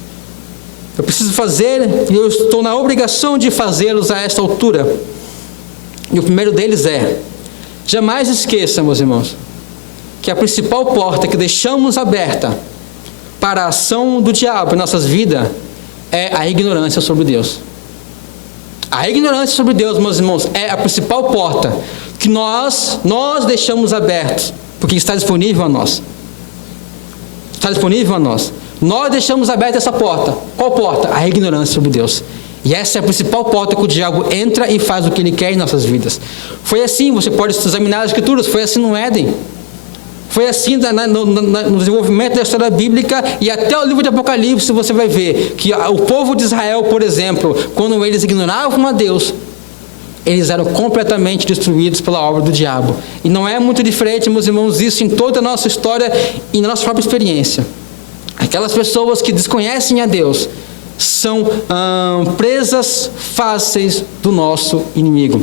Eu preciso fazer, e eu estou na obrigação de fazê-los a esta altura. E o primeiro deles é: jamais esqueça, meus irmãos, que a principal porta que deixamos aberta para a ação do diabo em nossas vidas é a ignorância sobre Deus. A ignorância sobre Deus, meus irmãos, é a principal porta que nós deixamos abertos, porque está disponível a nós. Está disponível a nós. Nós deixamos aberta essa porta. Qual porta? A ignorância sobre Deus. E essa é a principal porta que o diabo entra e faz o que ele quer em nossas vidas. Foi assim, você pode examinar as Escrituras, foi assim no Éden. Foi assim no desenvolvimento da história bíblica, e até o livro de Apocalipse você vai ver que o povo de Israel, por exemplo, quando eles ignoravam a Deus, eles eram completamente destruídos pela obra do diabo. E não é muito diferente, meus irmãos, isso em toda a nossa história e na nossa própria experiência. Aquelas pessoas que desconhecem a Deus são presas fáceis do nosso inimigo.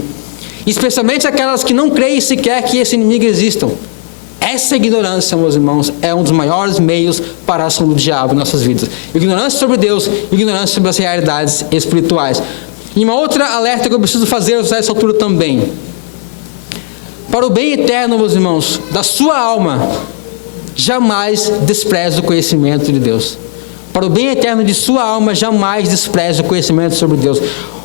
Especialmente aquelas que não creem sequer que esse inimigo exista. Essa ignorância, meus irmãos, é um dos maiores meios para a ação do diabo em nossas vidas. Ignorância sobre Deus, ignorância sobre as realidades espirituais. E uma outra alerta que eu preciso fazer a essa altura também. Para o bem eterno, meus irmãos, da sua alma, jamais despreze o conhecimento de Deus. Para o bem eterno de sua alma, jamais despreze o conhecimento sobre Deus.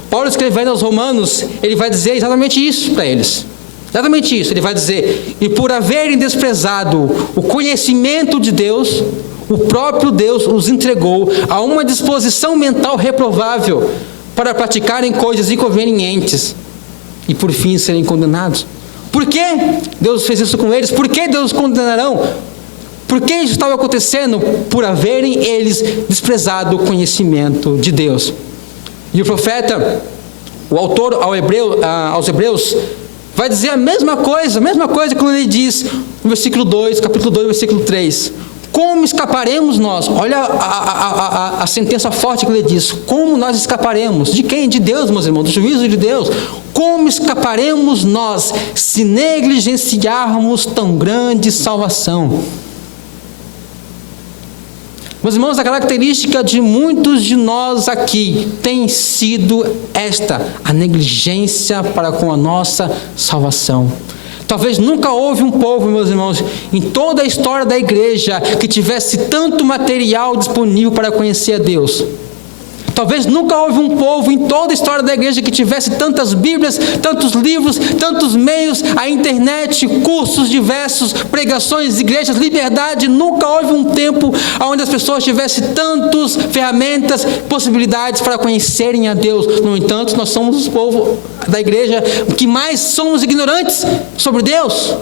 Paulo, escrevendo aos Romanos, ele vai dizer exatamente isso para eles. Exatamente isso, ele vai dizer: e por haverem desprezado o conhecimento de Deus, o próprio Deus os entregou a uma disposição mental reprovável, para praticarem coisas inconvenientes e por fim serem condenados. Por que Deus fez isso com eles? Por que Deus os condenarão? Por que isso estava acontecendo? Por haverem eles desprezado o conhecimento de Deus. E o profeta, o autor aos Hebreus, vai dizer a mesma coisa quando ele diz no versículo 2, capítulo 2, versículo 3. Como escaparemos nós? Olha a sentença forte que ele diz. Como nós escaparemos? De quem? De Deus, meus irmãos, do juízo de Deus. Como escaparemos nós se negligenciarmos tão grande salvação? Meus irmãos, a característica de muitos de nós aqui tem sido esta: a negligência para com a nossa salvação. Talvez nunca houve um povo, meus irmãos, em toda a história da igreja, que tivesse tanto material disponível para conhecer a Deus. Talvez nunca houve um povo em toda a história da igreja que tivesse tantas Bíblias, tantos livros, tantos meios, a internet, cursos diversos, pregações, igrejas, liberdade. Nunca houve um tempo onde as pessoas tivessem tantas ferramentas, possibilidades para conhecerem a Deus. No entanto, nós somos o povo da igreja que mais somos ignorantes sobre Deus.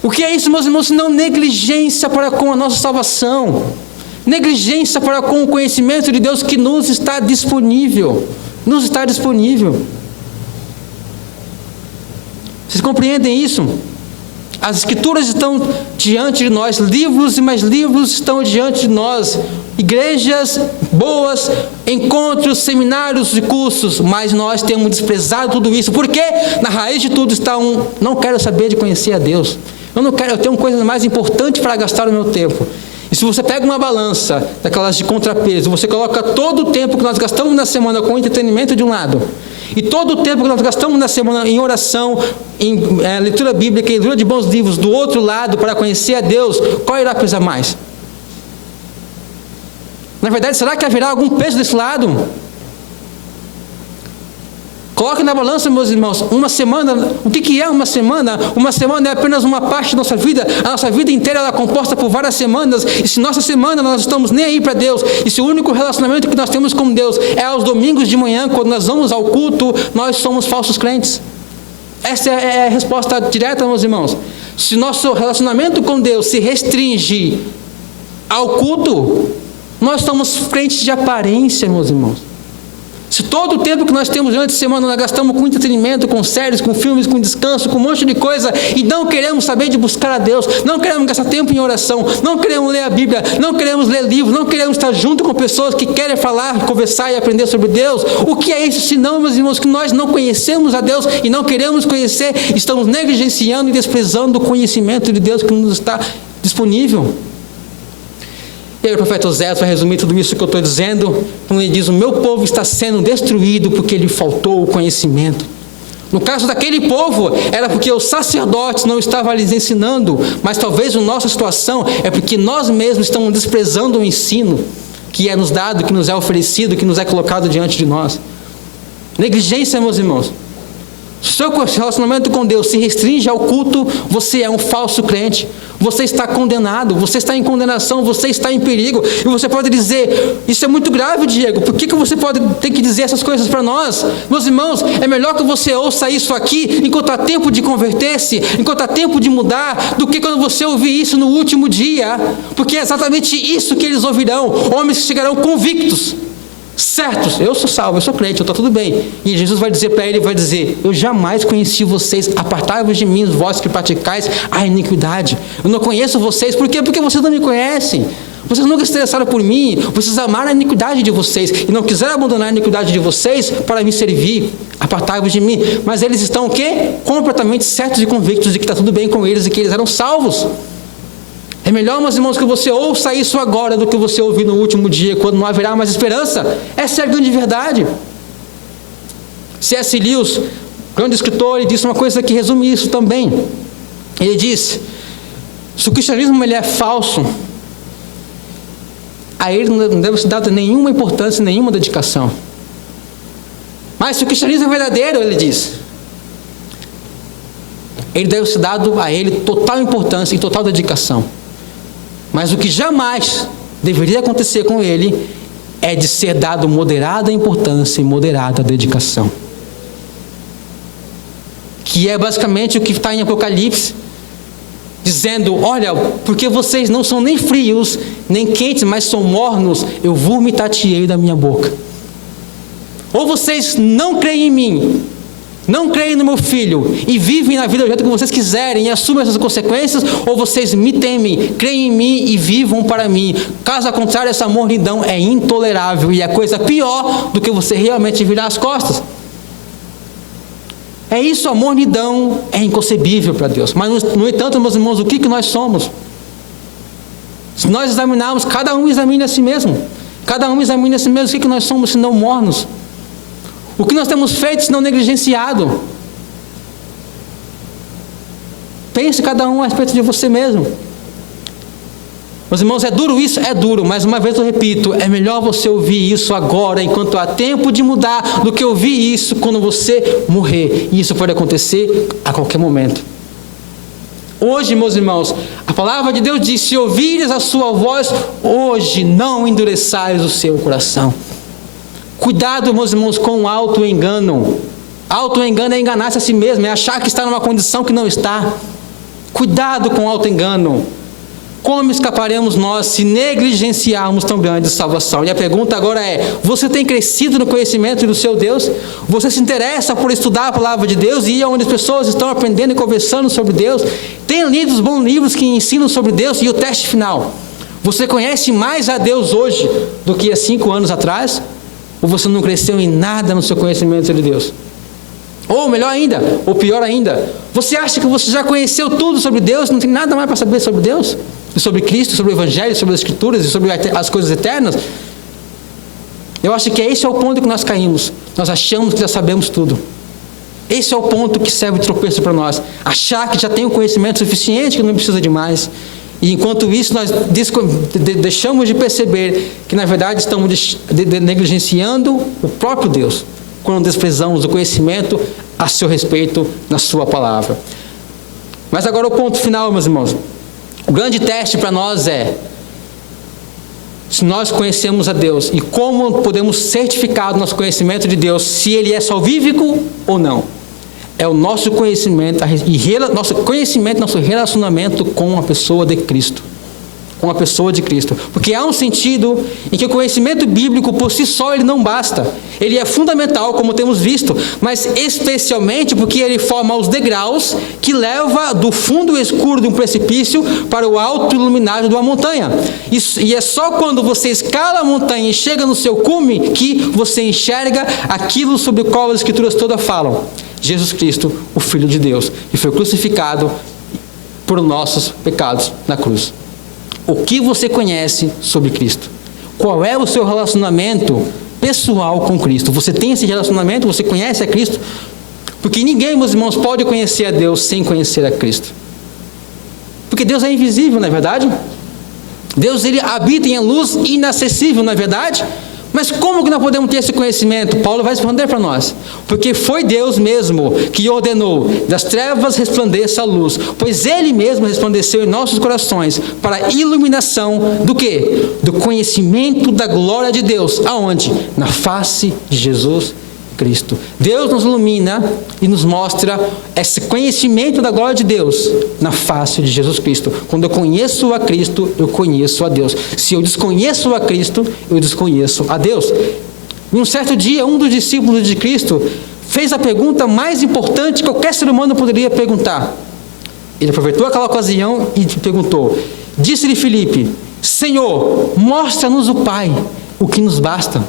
O que é isso, meus irmãos, senão negligência para com a nossa salvação, negligência para com o conhecimento de Deus que nos está disponível, Vocês compreendem isso? As Escrituras estão diante de nós, livros e mais livros estão diante de nós, igrejas boas, encontros, seminários e cursos, mas nós temos desprezado tudo isso, porque na raiz de tudo está não quero saber de conhecer a Deus. Eu tenho coisas mais importantes para gastar o meu tempo. E se você pega uma balança, daquelas de contrapeso, você coloca todo o tempo que nós gastamos na semana com entretenimento de um lado, e todo o tempo que nós gastamos na semana em oração, em leitura bíblica, em leitura de bons livros, do outro lado, para conhecer a Deus, qual irá pesar mais? Na verdade, será que haverá algum peso desse lado? Coloque na balança, meus irmãos, uma semana. O que é uma semana? Uma semana é apenas uma parte da nossa vida. A nossa vida inteira ela é composta por várias semanas. E se nossa semana nós estamos nem aí para Deus, e se o único relacionamento que nós temos com Deus é aos domingos de manhã, quando nós vamos ao culto, nós somos falsos crentes. Essa é a resposta direta, meus irmãos. Se nosso relacionamento com Deus se restringe ao culto, nós somos crentes de aparência, meus irmãos. Se todo o tempo que nós temos durante a semana nós gastamos com entretenimento, com séries, com filmes, com descanso, com um monte de coisa, e não queremos saber de buscar a Deus, não queremos gastar tempo em oração, não queremos ler a Bíblia, não queremos ler livros, não queremos estar junto com pessoas que querem falar, conversar e aprender sobre Deus, o que é isso senão, meus irmãos, que nós não conhecemos a Deus e não queremos conhecer, estamos negligenciando e desprezando o conhecimento de Deus que nos está disponível. E aí o profeta Oséias vai resumir tudo isso que eu estou dizendo, quando ele diz: o meu povo está sendo destruído porque lhe faltou o conhecimento. No caso daquele povo, era porque os sacerdotes não estavam lhes ensinando, mas talvez a nossa situação é porque nós mesmos estamos desprezando o ensino que é nos dado, que nos é oferecido, que nos é colocado diante de nós. Negligência, meus irmãos. Se o seu relacionamento com Deus se restringe ao culto, você é um falso crente. Você está condenado, você está em condenação, você está em perigo. E você pode dizer: isso é muito grave, Diego, por que você tem que dizer essas coisas para nós? Meus irmãos, é melhor que você ouça isso aqui enquanto há tempo de converter-se, enquanto há tempo de mudar, do que quando você ouvir isso no último dia, porque é exatamente isso que eles ouvirão. Homens que chegarão convictos, certos: eu sou salvo, eu sou crente, eu estou tudo bem. E Jesus vai dizer para ele, vai dizer: eu jamais conheci vocês, apartai-vos de mim, vós que praticais a iniquidade. Eu não conheço vocês. Por quê? Porque vocês não me conhecem. Vocês nunca se interessaram por mim, vocês amaram a iniquidade de vocês e não quiseram abandonar a iniquidade de vocês para me servir. Apartai-vos de mim. Mas eles estão o quê? Completamente certos e convictos de que está tudo bem com eles e que eles eram salvos. É melhor, meus irmãos, que você ouça isso agora do que você ouvir no último dia, quando não haverá mais esperança. Essa é a grande verdade. C.S. Lewis, grande escritor, ele disse uma coisa que resume isso também. Ele disse: se o cristianismo ele é falso, a ele não deve ser dada nenhuma importância, nenhuma dedicação. Mas se o cristianismo é verdadeiro, ele diz, ele deve ser dado a ele total importância e total dedicação. Mas o que jamais deveria acontecer com ele é de ser dado moderada importância e moderada dedicação. Que é basicamente o que está em Apocalipse, dizendo: olha, porque vocês não são nem frios, nem quentes, mas são mornos, eu vomitar-te-ei da minha boca. Ou vocês não creem em mim, não creem no meu filho e vivem na vida do jeito que vocês quiserem e assumem essas consequências, ou vocês me temem, creem em mim e vivam para mim. Caso contrário, essa mornidão é intolerável e é coisa pior do que você realmente virar as costas. É isso, a mornidão é inconcebível para Deus. Mas, no entanto, meus irmãos, o que nós somos? Se nós examinarmos, cada um examine a si mesmo. Cada um examine a si mesmo. O que nós somos se não mornos? O que nós temos feito se não negligenciado? Pense cada um a respeito de você mesmo. Meus irmãos, é duro isso? É duro, mas uma vez eu repito, é melhor você ouvir isso agora, enquanto há tempo de mudar, do que ouvir isso quando você morrer. E isso pode acontecer a qualquer momento. Hoje, meus irmãos, a palavra de Deus diz: se ouvires a sua voz, hoje não endureçais o seu coração. Cuidado, meus irmãos, com o auto-engano. Auto-engano é enganar-se a si mesmo, é achar que está numa condição que não está. Cuidado com o auto-engano. Como escaparemos nós se negligenciarmos tão grande salvação? E a pergunta agora é: você tem crescido no conhecimento do seu Deus? Você se interessa por estudar a palavra de Deus e ir onde as pessoas estão aprendendo e conversando sobre Deus? Tem lido os bons livros que ensinam sobre Deus? E o teste final: você conhece mais a Deus hoje do que há 5 anos atrás? Ou você não cresceu em nada no seu conhecimento de Deus? Ou melhor ainda, ou pior ainda, você acha que você já conheceu tudo sobre Deus, não tem nada mais para saber sobre Deus? E sobre Cristo, sobre o Evangelho, sobre as Escrituras e sobre as coisas eternas? Eu acho que esse é o ponto que nós caímos. Nós achamos que já sabemos tudo. Esse é o ponto que serve de tropeço para nós. Achar que já tem o conhecimento suficiente, que não precisa de mais. E enquanto isso, nós deixamos de perceber que, na verdade, estamos negligenciando o próprio Deus, quando desprezamos o conhecimento a seu respeito na sua palavra. Mas agora o ponto final, meus irmãos. O grande teste para nós é se nós conhecemos a Deus e como podemos certificar o nosso conhecimento de Deus, se ele é salvífico ou não. é o nosso conhecimento, nosso relacionamento com a pessoa de Cristo. Com a pessoa de Cristo. Porque há um sentido em que o conhecimento bíblico por si só ele não basta. Ele é fundamental, como temos visto, mas especialmente porque ele forma os degraus que leva do fundo escuro de um precipício para o alto iluminado de uma montanha. E é só quando você escala a montanha e chega no seu cume que você enxerga aquilo sobre o qual as Escrituras todas falam. Jesus Cristo, o Filho de Deus, que foi crucificado por nossos pecados na cruz. O que você conhece sobre Cristo? Qual é o seu relacionamento pessoal com Cristo? Você tem esse relacionamento? Você conhece a Cristo? Porque ninguém, meus irmãos, pode conhecer a Deus sem conhecer a Cristo. Porque Deus é invisível, não é verdade? Deus, ele habita em luz inacessível, não é verdade? Mas como que nós podemos ter esse conhecimento? Paulo vai responder para nós. Porque foi Deus mesmo que ordenou: das trevas resplandeça a luz. Pois Ele mesmo resplandeceu em nossos corações para a iluminação do quê? Do conhecimento da glória de Deus. Aonde? Na face de Jesus Cristo. Deus nos ilumina e nos mostra esse conhecimento da glória de Deus na face de Jesus Cristo. Quando eu conheço a Cristo, eu conheço a Deus. Se eu desconheço a Cristo, eu desconheço a Deus. Em um certo dia, um dos discípulos de Cristo fez a pergunta mais importante que qualquer ser humano poderia perguntar. Ele aproveitou aquela ocasião e perguntou. Disse-lhe Filipe: Senhor, mostra-nos o Pai, o que nos basta.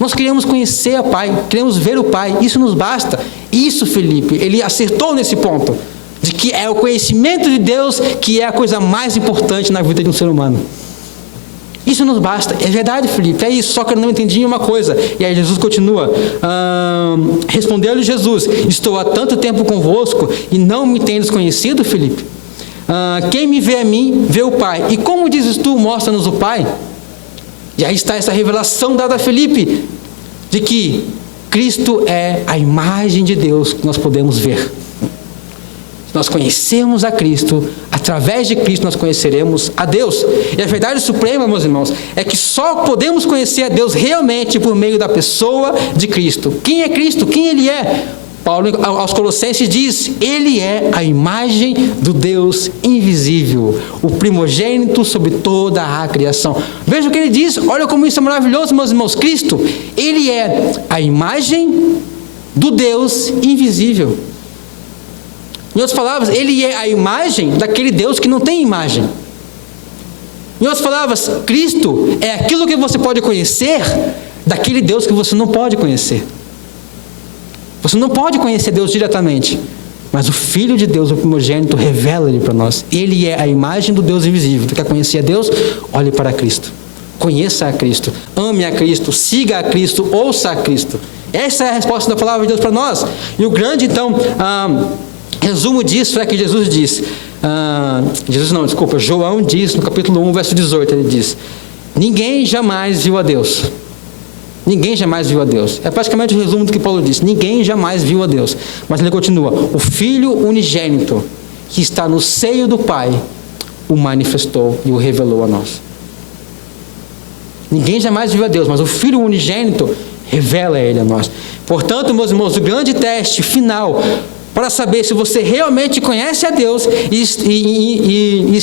Nós queremos conhecer o Pai, queremos ver o Pai, isso nos basta. Isso, Filipe, ele acertou nesse ponto, de que é o conhecimento de Deus que é a coisa mais importante na vida de um ser humano. Isso nos basta. É verdade, Filipe, é isso, só que eu não entendi uma coisa. E aí Jesus continua, respondeu-lhe Jesus: estou há tanto tempo convosco e não me tendes conhecido, Filipe? Quem me vê a mim, vê o Pai. E como dizes tu, mostra-nos o Pai? E aí está essa revelação dada a Filipe, de que Cristo é a imagem de Deus que nós podemos ver. Nós conhecemos a Cristo, através de Cristo nós conheceremos a Deus. E a verdade suprema, meus irmãos, é que só podemos conhecer a Deus realmente por meio da pessoa de Cristo. Quem é Cristo? Quem Ele é? Paulo aos Colossenses diz: Ele é a imagem do Deus invisível, o primogênito sobre toda a criação. Veja o que ele diz, olha como isso é maravilhoso, meus irmãos. Cristo, Ele é a imagem do Deus invisível. Em outras palavras, Ele é a imagem daquele Deus que não tem imagem. Em outras palavras, Cristo é aquilo que você pode conhecer daquele Deus que você não pode conhecer. Você não pode conhecer Deus diretamente, mas o Filho de Deus, o primogênito, revela Ele para nós. Ele é a imagem do Deus invisível. Tu quer conhecer a Deus? Olhe para Cristo. Conheça a Cristo. Ame a Cristo. Siga a Cristo. Ouça a Cristo. Essa é a resposta da palavra de Deus para nós. E o grande, então, resumo disso é que Jesus diz, João diz no capítulo 1, verso 18, ele diz: ninguém jamais viu a Deus. Ninguém jamais viu a Deus. É praticamente o resumo do que Paulo disse. Ninguém jamais viu a Deus. Mas ele continua: o Filho unigênito que está no seio do Pai o manifestou e o revelou a nós. Ninguém jamais viu a Deus, mas o Filho unigênito revela Ele a nós. Portanto, meus irmãos, o grande teste final para saber se você realmente conhece a Deus e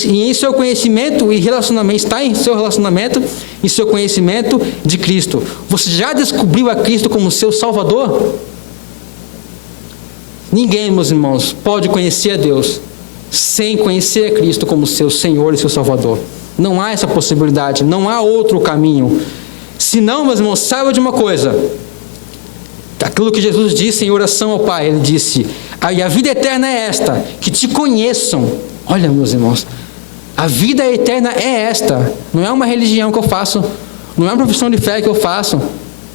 em seu conhecimento e relacionamento, está em seu relacionamento e seu conhecimento de Cristo. Você já descobriu a Cristo como seu Salvador? Ninguém, meus irmãos, pode conhecer a Deus sem conhecer a Cristo como seu Senhor e seu Salvador. Não há essa possibilidade, não há outro caminho. Se não, meus irmãos, saiba de uma coisa. Aquilo que Jesus disse em oração ao Pai, Ele disse: e a vida eterna é esta, que te conheçam. Olha, meus irmãos, a vida eterna é esta. Não é uma religião que eu faço, não é uma profissão de fé que eu faço,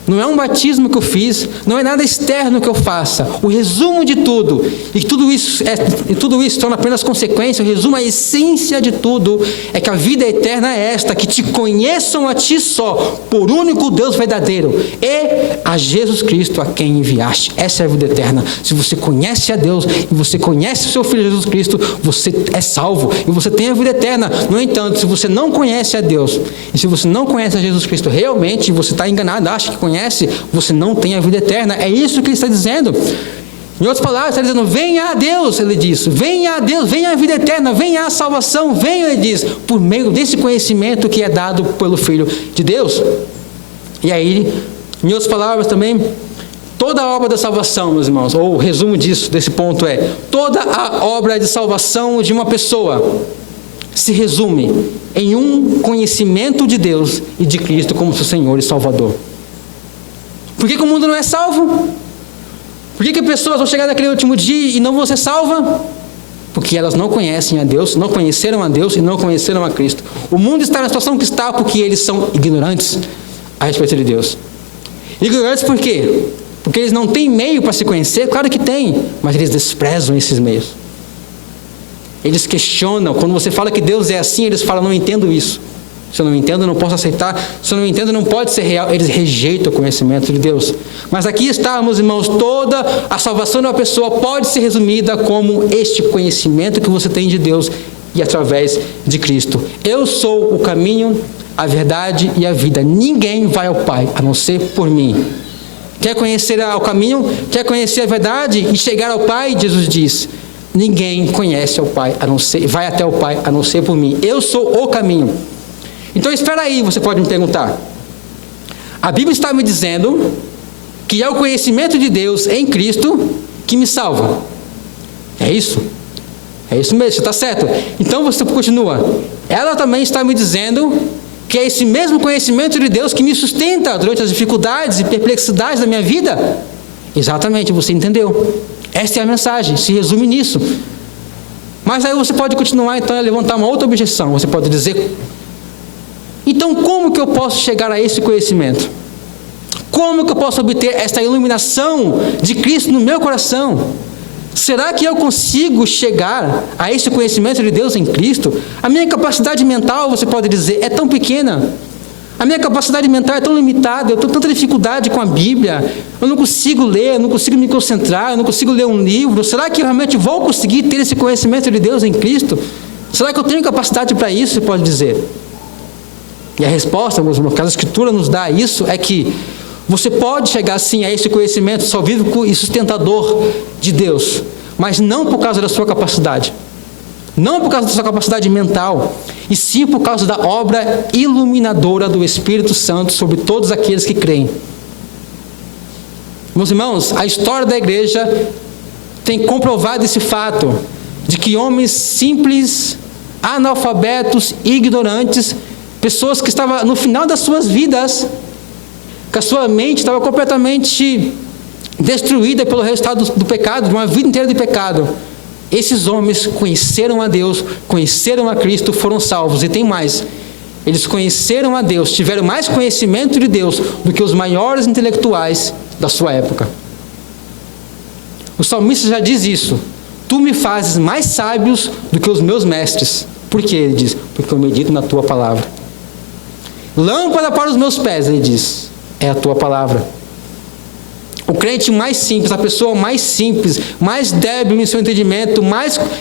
não é um batismo que eu fiz, não é nada externo que eu faça. O resumo de tudo, e tudo isso torna apenas consequência, o resumo, a essência de tudo, é que a vida eterna é esta, que te conheçam a ti só, por único Deus verdadeiro, e a Jesus Cristo a quem enviaste. Essa é a vida eterna. Se você conhece a Deus, e você conhece o seu Filho Jesus Cristo, você é salvo, e você tem a vida eterna. No entanto, se você não conhece a Deus, e se você não conhece a Jesus Cristo realmente, você está enganado, acha que conhece, você não tem a vida eterna. É isso que ele está dizendo. Em outras palavras, está dizendo, venha a Deus, ele diz, venha a Deus, venha a vida eterna, venha a salvação, venha, ele diz, por meio desse conhecimento que é dado pelo Filho de Deus. E aí, em outras palavras também, toda a obra da salvação, meus irmãos, ou o resumo disso, desse ponto é, toda a obra de salvação de uma pessoa se resume em um conhecimento de Deus e de Cristo como seu Senhor e Salvador. Por que o mundo não é salvo? Por que pessoas vão chegar naquele último dia e não vão ser salvas? Porque elas não conhecem a Deus, não conheceram a Deus e não conheceram a Cristo. O mundo está na situação que está porque eles são ignorantes a respeito de Deus. Ignorantes por quê? Porque eles não têm meio para se conhecer? Claro que tem, mas eles desprezam esses meios. Eles questionam. Quando você fala que Deus é assim, eles falam, não entendo isso. Se eu não entendo, eu não posso aceitar. Se eu não entendo, não pode ser real. Eles rejeitam o conhecimento de Deus. Mas aqui está, meus irmãos, toda a salvação de uma pessoa pode ser resumida como este conhecimento que você tem de Deus e através de Cristo. Eu sou o caminho, a verdade e a vida. Ninguém vai ao Pai, a não ser por mim. Quer conhecer o caminho? Quer conhecer a verdade e chegar ao Pai? Jesus diz, ninguém conhece ao Pai, a não ser, vai até o Pai, a não ser por mim. Eu sou o caminho. Então espera aí, você pode me perguntar. A Bíblia está me dizendo que é o conhecimento de Deus em Cristo que me salva. É isso? É isso mesmo, está certo. Então você continua. Ela também está me dizendo que é esse mesmo conhecimento de Deus que me sustenta durante as dificuldades e perplexidades da minha vida. Exatamente, você entendeu. Essa é a mensagem, se resume nisso. Mas aí você pode continuar então a levantar uma outra objeção. Você pode dizer, então como que eu posso chegar a esse conhecimento? Como que eu posso obter esta iluminação de Cristo no meu coração? Será que eu consigo chegar a esse conhecimento de Deus em Cristo? A minha capacidade mental, você pode dizer, é tão pequena. A minha capacidade mental é tão limitada, eu tenho tanta dificuldade com a Bíblia, eu não consigo ler, eu não consigo me concentrar, eu não consigo ler um livro. Será que eu realmente vou conseguir ter esse conhecimento de Deus em Cristo? Será que eu tenho capacidade para isso, você pode dizer? E a resposta, meus irmãos, que a Escritura nos dá isso, é que você pode chegar sim a esse conhecimento salvífico e sustentador de Deus, mas não por causa da sua capacidade, não por causa da sua capacidade mental, e sim por causa da obra iluminadora do Espírito Santo sobre todos aqueles que creem. Meus irmãos, a história da igreja tem comprovado esse fato, de que homens simples, analfabetos, ignorantes, pessoas que estavam no final das suas vidas, que a sua mente estava completamente destruída pelo resultado do pecado, de uma vida inteira de pecado. Esses homens conheceram a Deus, conheceram a Cristo, foram salvos. E tem mais, eles conheceram a Deus, tiveram mais conhecimento de Deus do que os maiores intelectuais da sua época. O salmista já diz isso, tu me fazes mais sábios do que os meus mestres. Por quê? Ele diz, porque eu medito na tua palavra. Lâmpada para os meus pés, ele diz, é a tua palavra. O crente mais simples, a pessoa mais simples, mais débil em seu entendimento,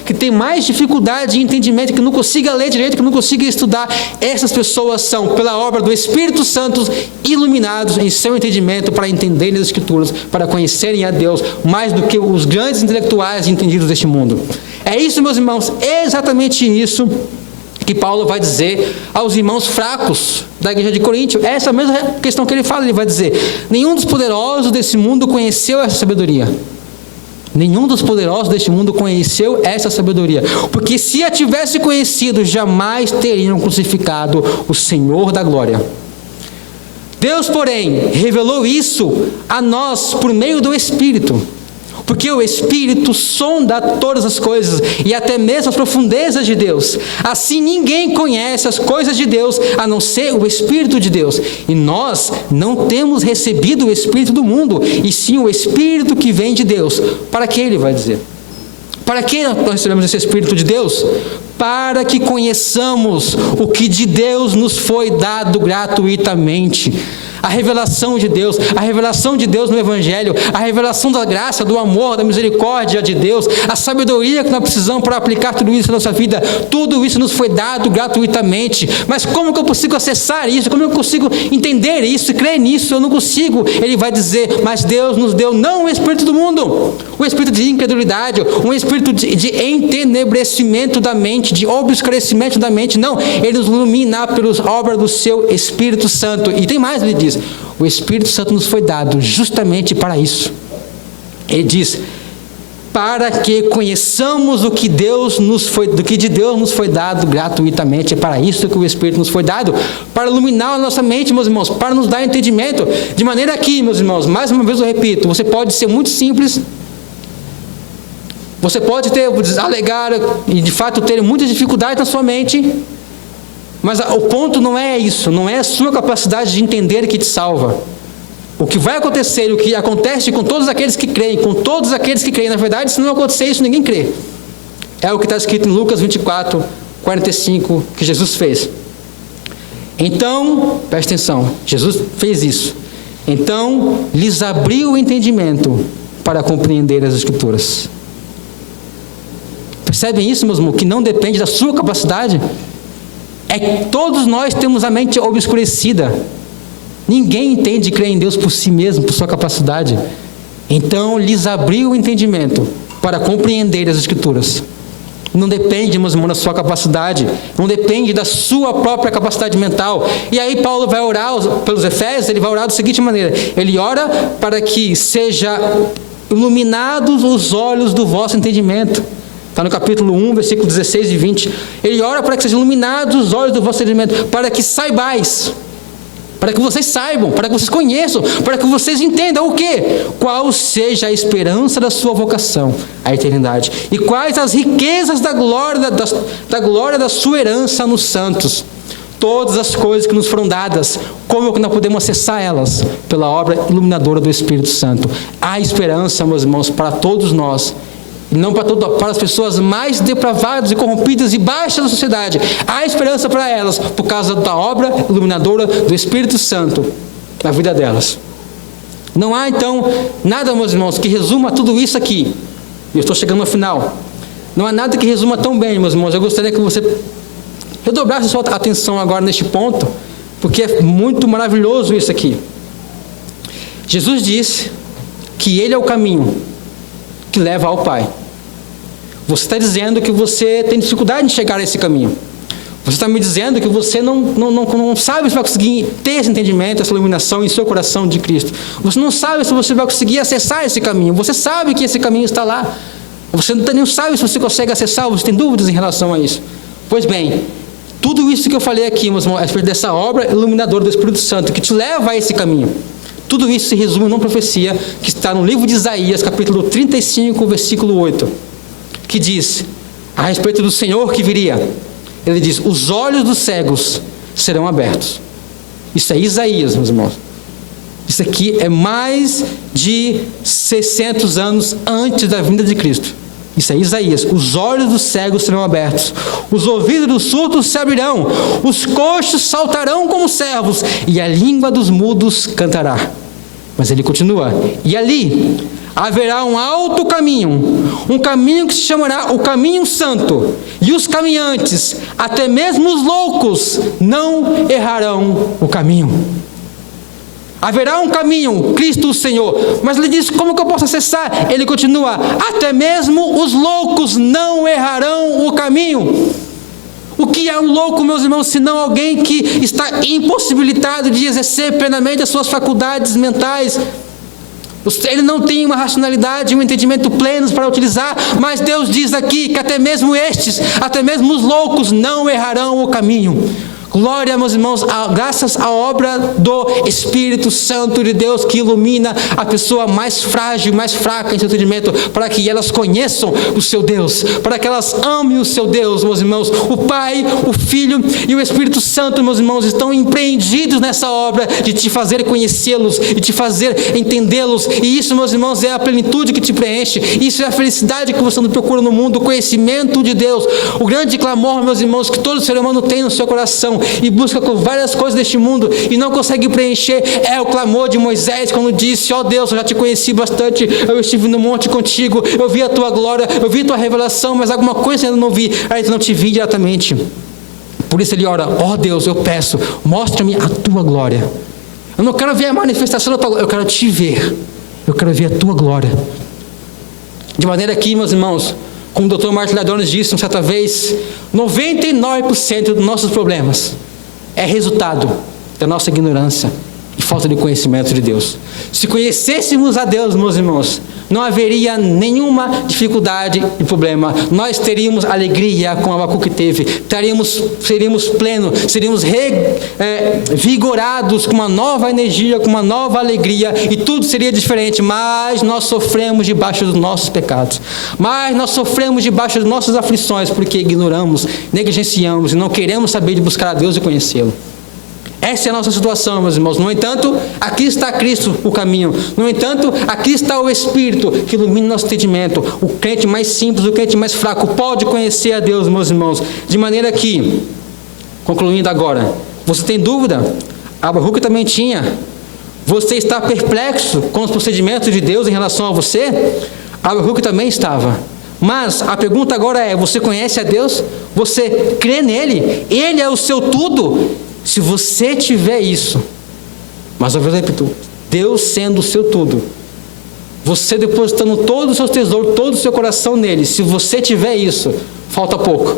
que tem mais dificuldade de entendimento, que não consiga ler direito, que não consiga estudar, essas pessoas são, pela obra do Espírito Santo, iluminados em seu entendimento para entenderem as Escrituras, para conhecerem a Deus, mais do que os grandes intelectuais entendidos deste mundo. É isso, meus irmãos, é exatamente isso que Paulo vai dizer aos irmãos fracos da igreja de Coríntio. Essa mesma questão que ele fala, ele vai dizer, nenhum dos poderosos desse mundo conheceu essa sabedoria. Nenhum dos poderosos deste mundo conheceu essa sabedoria, porque se a tivesse conhecido, jamais teriam crucificado o Senhor da glória. Deus, porém, revelou isso a nós por meio do Espírito, porque o Espírito sonda todas as coisas e até mesmo as profundezas de Deus. Assim ninguém conhece as coisas de Deus a não ser o Espírito de Deus. E nós não temos recebido o Espírito do mundo, e sim o Espírito que vem de Deus. Para que ele vai dizer? Para que nós recebemos esse Espírito de Deus? Para que conheçamos o que de Deus nos foi dado gratuitamente. a revelação de Deus no Evangelho, a revelação da graça, do amor, da misericórdia de Deus, a sabedoria que nós precisamos para aplicar tudo isso na nossa vida. Tudo isso nos foi dado gratuitamente. Mas como que eu consigo acessar isso? Como eu consigo entender isso, crer nisso? Eu não consigo. Ele vai dizer, mas Deus nos deu não o espírito do mundo, o espírito de incredulidade, um espírito de entenebrecimento da mente, de obscurecimento da mente. Não, ele nos ilumina pelas obras do seu Espírito Santo. E tem mais, ele diz, o Espírito Santo nos foi dado justamente para isso. Ele diz, para que conheçamos o que de Deus nos foi dado gratuitamente. É para isso que o Espírito nos foi dado, para iluminar a nossa mente, meus irmãos, para nos dar entendimento, de maneira que, meus irmãos, mais uma vez eu repito, você pode ser muito simples, você pode alegar e de fato ter muitas dificuldades na sua mente, mas o ponto não é isso, não é a sua capacidade de entender que te salva. O que vai acontecer, o que acontece com todos aqueles que creem, na verdade, se não acontecer isso, ninguém crê. É o que está escrito em Lucas 24, 45, que Jesus fez. Então, preste atenção, Jesus fez isso. Então, lhes abriu o entendimento para compreender as Escrituras. Percebem isso, meus irmãos? Que não depende da sua capacidade. É que todos nós temos a mente obscurecida. Ninguém entende e crê em Deus por si mesmo, por sua capacidade. Então, lhes abriu o entendimento para compreender as Escrituras. Não depende, meus irmãos, da sua capacidade. Não depende da sua própria capacidade mental. E aí Paulo vai orar pelos Efésios, ele vai orar da seguinte maneira. Ele ora para que seja iluminados os olhos do vosso entendimento. Está no capítulo 1, versículo 16 e 20. Ele ora para que sejam iluminados os olhos do vosso entendimento, para que saibais, para que vocês saibam, para que vocês conheçam, para que vocês entendam o quê? Qual seja a esperança da sua vocação, a eternidade, e quais as riquezas da glória da sua herança nos santos. Todas as coisas que nos foram dadas, como que nós podemos acessar elas? Pela obra iluminadora do Espírito Santo. Há esperança, meus irmãos, para todos nós. E não para as pessoas mais depravadas e corrompidas e baixas da sociedade. Há esperança para elas, por causa da obra iluminadora do Espírito Santo na vida delas. Não há, então, nada, meus irmãos, que resuma tudo isso aqui. Eu estou chegando ao final. Não há nada que resuma tão bem, meus irmãos. Eu gostaria que você redobrasse a sua atenção agora neste ponto, porque é muito maravilhoso isso aqui. Jesus disse que Ele é o caminho que leva ao Pai. Você está dizendo que você tem dificuldade de chegar a esse caminho. Você está me dizendo que você não sabe se vai conseguir ter esse entendimento, essa iluminação em seu coração de Cristo. Você não sabe se você vai conseguir acessar esse caminho. Você sabe que esse caminho está lá. Você não sabe se você consegue acessar, você tem dúvidas em relação a isso. Pois bem, tudo isso que eu falei aqui, meus irmãos, a respeito dessa obra iluminadora do Espírito Santo, que te leva a esse caminho, tudo isso se resume numa profecia que está no livro de Isaías, capítulo 35, versículo 8, que diz, a respeito do Senhor que viria, ele diz, os olhos dos cegos serão abertos. Isso é Isaías, meus irmãos. Isso aqui é mais de 600 anos antes da vinda de Cristo. Isso é Isaías. Os olhos dos cegos serão abertos, os ouvidos dos surdos se abrirão, os coxos saltarão como servos, e a língua dos mudos cantará. Mas ele continua, e ali haverá um alto caminho, um caminho que se chamará o caminho santo, e os caminhantes, até mesmo os loucos, não errarão o caminho. Haverá um caminho, Cristo o Senhor. Mas ele diz, como que eu posso acessar? Ele continua, até mesmo os loucos não errarão o caminho. O que é um louco, meus irmãos, senão alguém que está impossibilitado de exercer plenamente as suas faculdades mentais? Ele não tem uma racionalidade, um entendimento pleno para utilizar, mas Deus diz aqui que até mesmo estes, até mesmo os loucos não errarão o caminho. Glória, meus irmãos, graças à obra do Espírito Santo de Deus que ilumina a pessoa mais frágil, mais fraca em seu entendimento, para que elas conheçam o seu Deus, para que elas amem o seu Deus, meus irmãos. O Pai, o Filho e o Espírito Santo, meus irmãos, estão empreendidos nessa obra de te fazer conhecê-los e te fazer entendê-los. E isso, meus irmãos, é a plenitude que te preenche. Isso é a felicidade que você não procura no mundo, o conhecimento de Deus. O grande clamor, meus irmãos, que todo ser humano tem no seu coração e busca com várias coisas deste mundo e não consegue preencher, é o clamor de Moisés quando disse: ó Deus, eu já te conheci bastante, eu estive no monte contigo, eu vi a tua glória, eu vi a tua revelação, mas alguma coisa eu ainda não vi, ainda não te vi diretamente. Por isso ele ora: ó Deus, eu peço, mostra-me a tua glória. Eu não quero ver a manifestação da tua glória, eu quero te ver, eu quero ver a tua glória. De maneira que, meus irmãos, como o Dr. Martin Lloyd-Jones disse uma certa vez, 99% dos nossos problemas é resultado da nossa ignorância e falta de conhecimento de Deus. Se conhecêssemos a Deus, meus irmãos, não haveria nenhuma dificuldade e problema. Nós teríamos alegria como Abacuque teve, seríamos plenos, seríamos vigorados com uma nova energia, com uma nova alegria, e tudo seria diferente. Mas nós sofremos debaixo dos nossos pecados, mas nós sofremos debaixo das nossas aflições, porque ignoramos, negligenciamos e não queremos saber de buscar a Deus e conhecê-lo. Essa é a nossa situação, meus irmãos. No entanto, aqui está Cristo, o caminho. No entanto, aqui está o Espírito que ilumina nosso entendimento. O crente mais simples, o crente mais fraco pode conhecer a Deus, meus irmãos. De maneira que, concluindo agora, você tem dúvida? Abacuque também tinha. Você está perplexo com os procedimentos de Deus em relação a você? Abacuque também estava. Mas a pergunta agora é: você conhece a Deus? Você crê nele? Ele é o seu tudo? Se você tiver isso, mas eu repito, Deus sendo o seu tudo, você depositando todo o seu tesouro, todo o seu coração nele, se você tiver isso, falta pouco.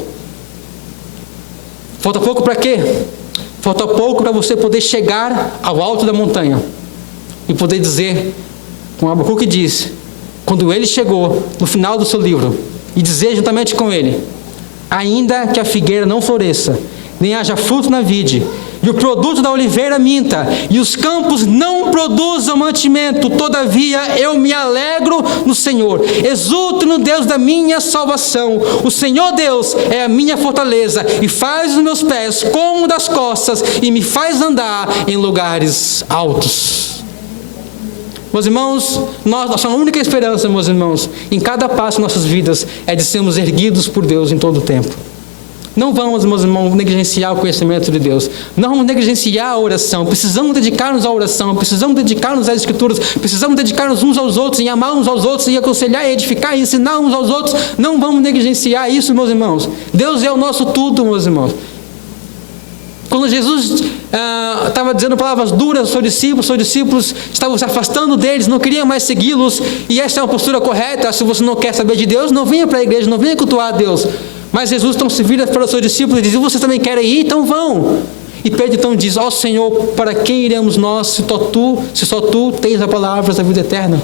Falta pouco para quê? Falta pouco para você poder chegar ao alto da montanha e poder dizer, como Abacuque disse, quando ele chegou no final do seu livro, e dizer juntamente com ele: ainda que a figueira não floresça, nem haja fruto na vide, e o produto da oliveira minta, e os campos não produzam mantimento, todavia eu me alegro no Senhor, exulto no Deus da minha salvação. O Senhor Deus é a minha fortaleza, e faz os meus pés como das costas, e me faz andar em lugares altos. Meus irmãos, nossa única esperança, meus irmãos, em cada passo de nossas vidas, é de sermos erguidos por Deus em todo o tempo. Não vamos, meus irmãos, negligenciar o conhecimento de Deus. Não vamos negligenciar a oração. Precisamos dedicar-nos à oração. Precisamos dedicar-nos às Escrituras. Precisamos dedicar-nos uns aos outros, em amar uns aos outros, em aconselhar, e edificar, e ensinar uns aos outros. Não vamos negligenciar isso, meus irmãos. Deus é o nosso tudo, meus irmãos. Quando Jesus estava dizendo palavras duras aos seus discípulos estavam se afastando deles, não queriam mais segui-los, e essa é uma postura correta. Se você não quer saber de Deus, não venha para a igreja, não venha cultuar a Deus. Mas Jesus então se vira para os seus discípulos e diz: vocês também querem ir? Então vão. E Pedro então diz: ó Senhor, para quem iremos nós, se só tu tens a palavra da vida eterna?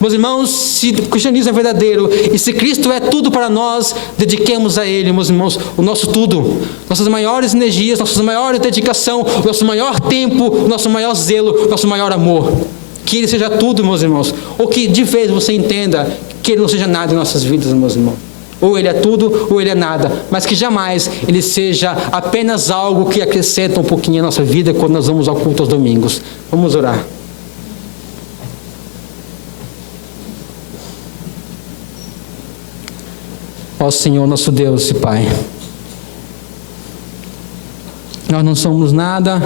Meus irmãos, se o cristianismo é verdadeiro e se Cristo é tudo para nós, dediquemos a Ele, meus irmãos, o nosso tudo, nossas maiores energias, nossa maior dedicação, o nosso maior tempo, o nosso maior zelo, o nosso maior amor. Que Ele seja tudo, meus irmãos. Ou que de vez você entenda que Ele não seja nada em nossas vidas, meus irmãos. Ou Ele é tudo, ou Ele é nada. Mas que jamais Ele seja apenas algo que acrescenta um pouquinho a nossa vida quando nós vamos ao culto aos domingos. Vamos orar. Ó Senhor, nosso Deus e Pai, nós não somos nada,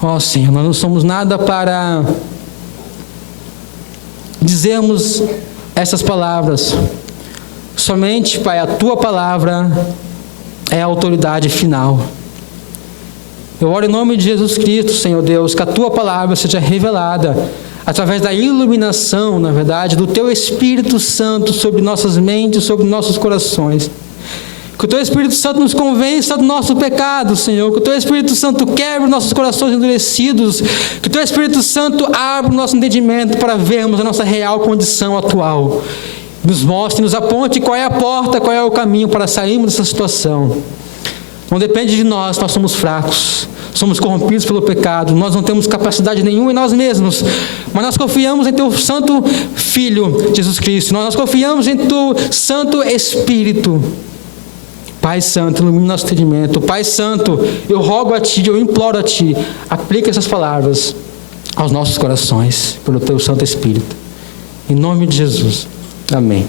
ó Senhor, nós não somos nada para dizermos essas palavras. Somente, Pai, a Tua palavra é a autoridade final. Eu oro em nome de Jesus Cristo, Senhor Deus, que a Tua palavra seja revelada através da iluminação, na verdade, do Teu Espírito Santo sobre nossas mentes, sobre nossos corações. Que o Teu Espírito Santo nos convença do nosso pecado, Senhor. Que o Teu Espírito Santo quebre nossos corações endurecidos. Que o Teu Espírito Santo abra o nosso entendimento para vermos a nossa real condição atual. Nos mostre, nos aponte qual é a porta, qual é o caminho para sairmos dessa situação. Não depende de nós, nós somos fracos. Somos corrompidos pelo pecado, nós não temos capacidade nenhuma em nós mesmos, mas nós confiamos em Teu Santo Filho, Jesus Cristo, nós confiamos em Teu Santo Espírito. Pai Santo, ilumine nosso entendimento. Pai Santo, eu rogo a Ti, eu imploro a Ti, aplica essas palavras aos nossos corações, pelo Teu Santo Espírito. Em nome de Jesus, amém.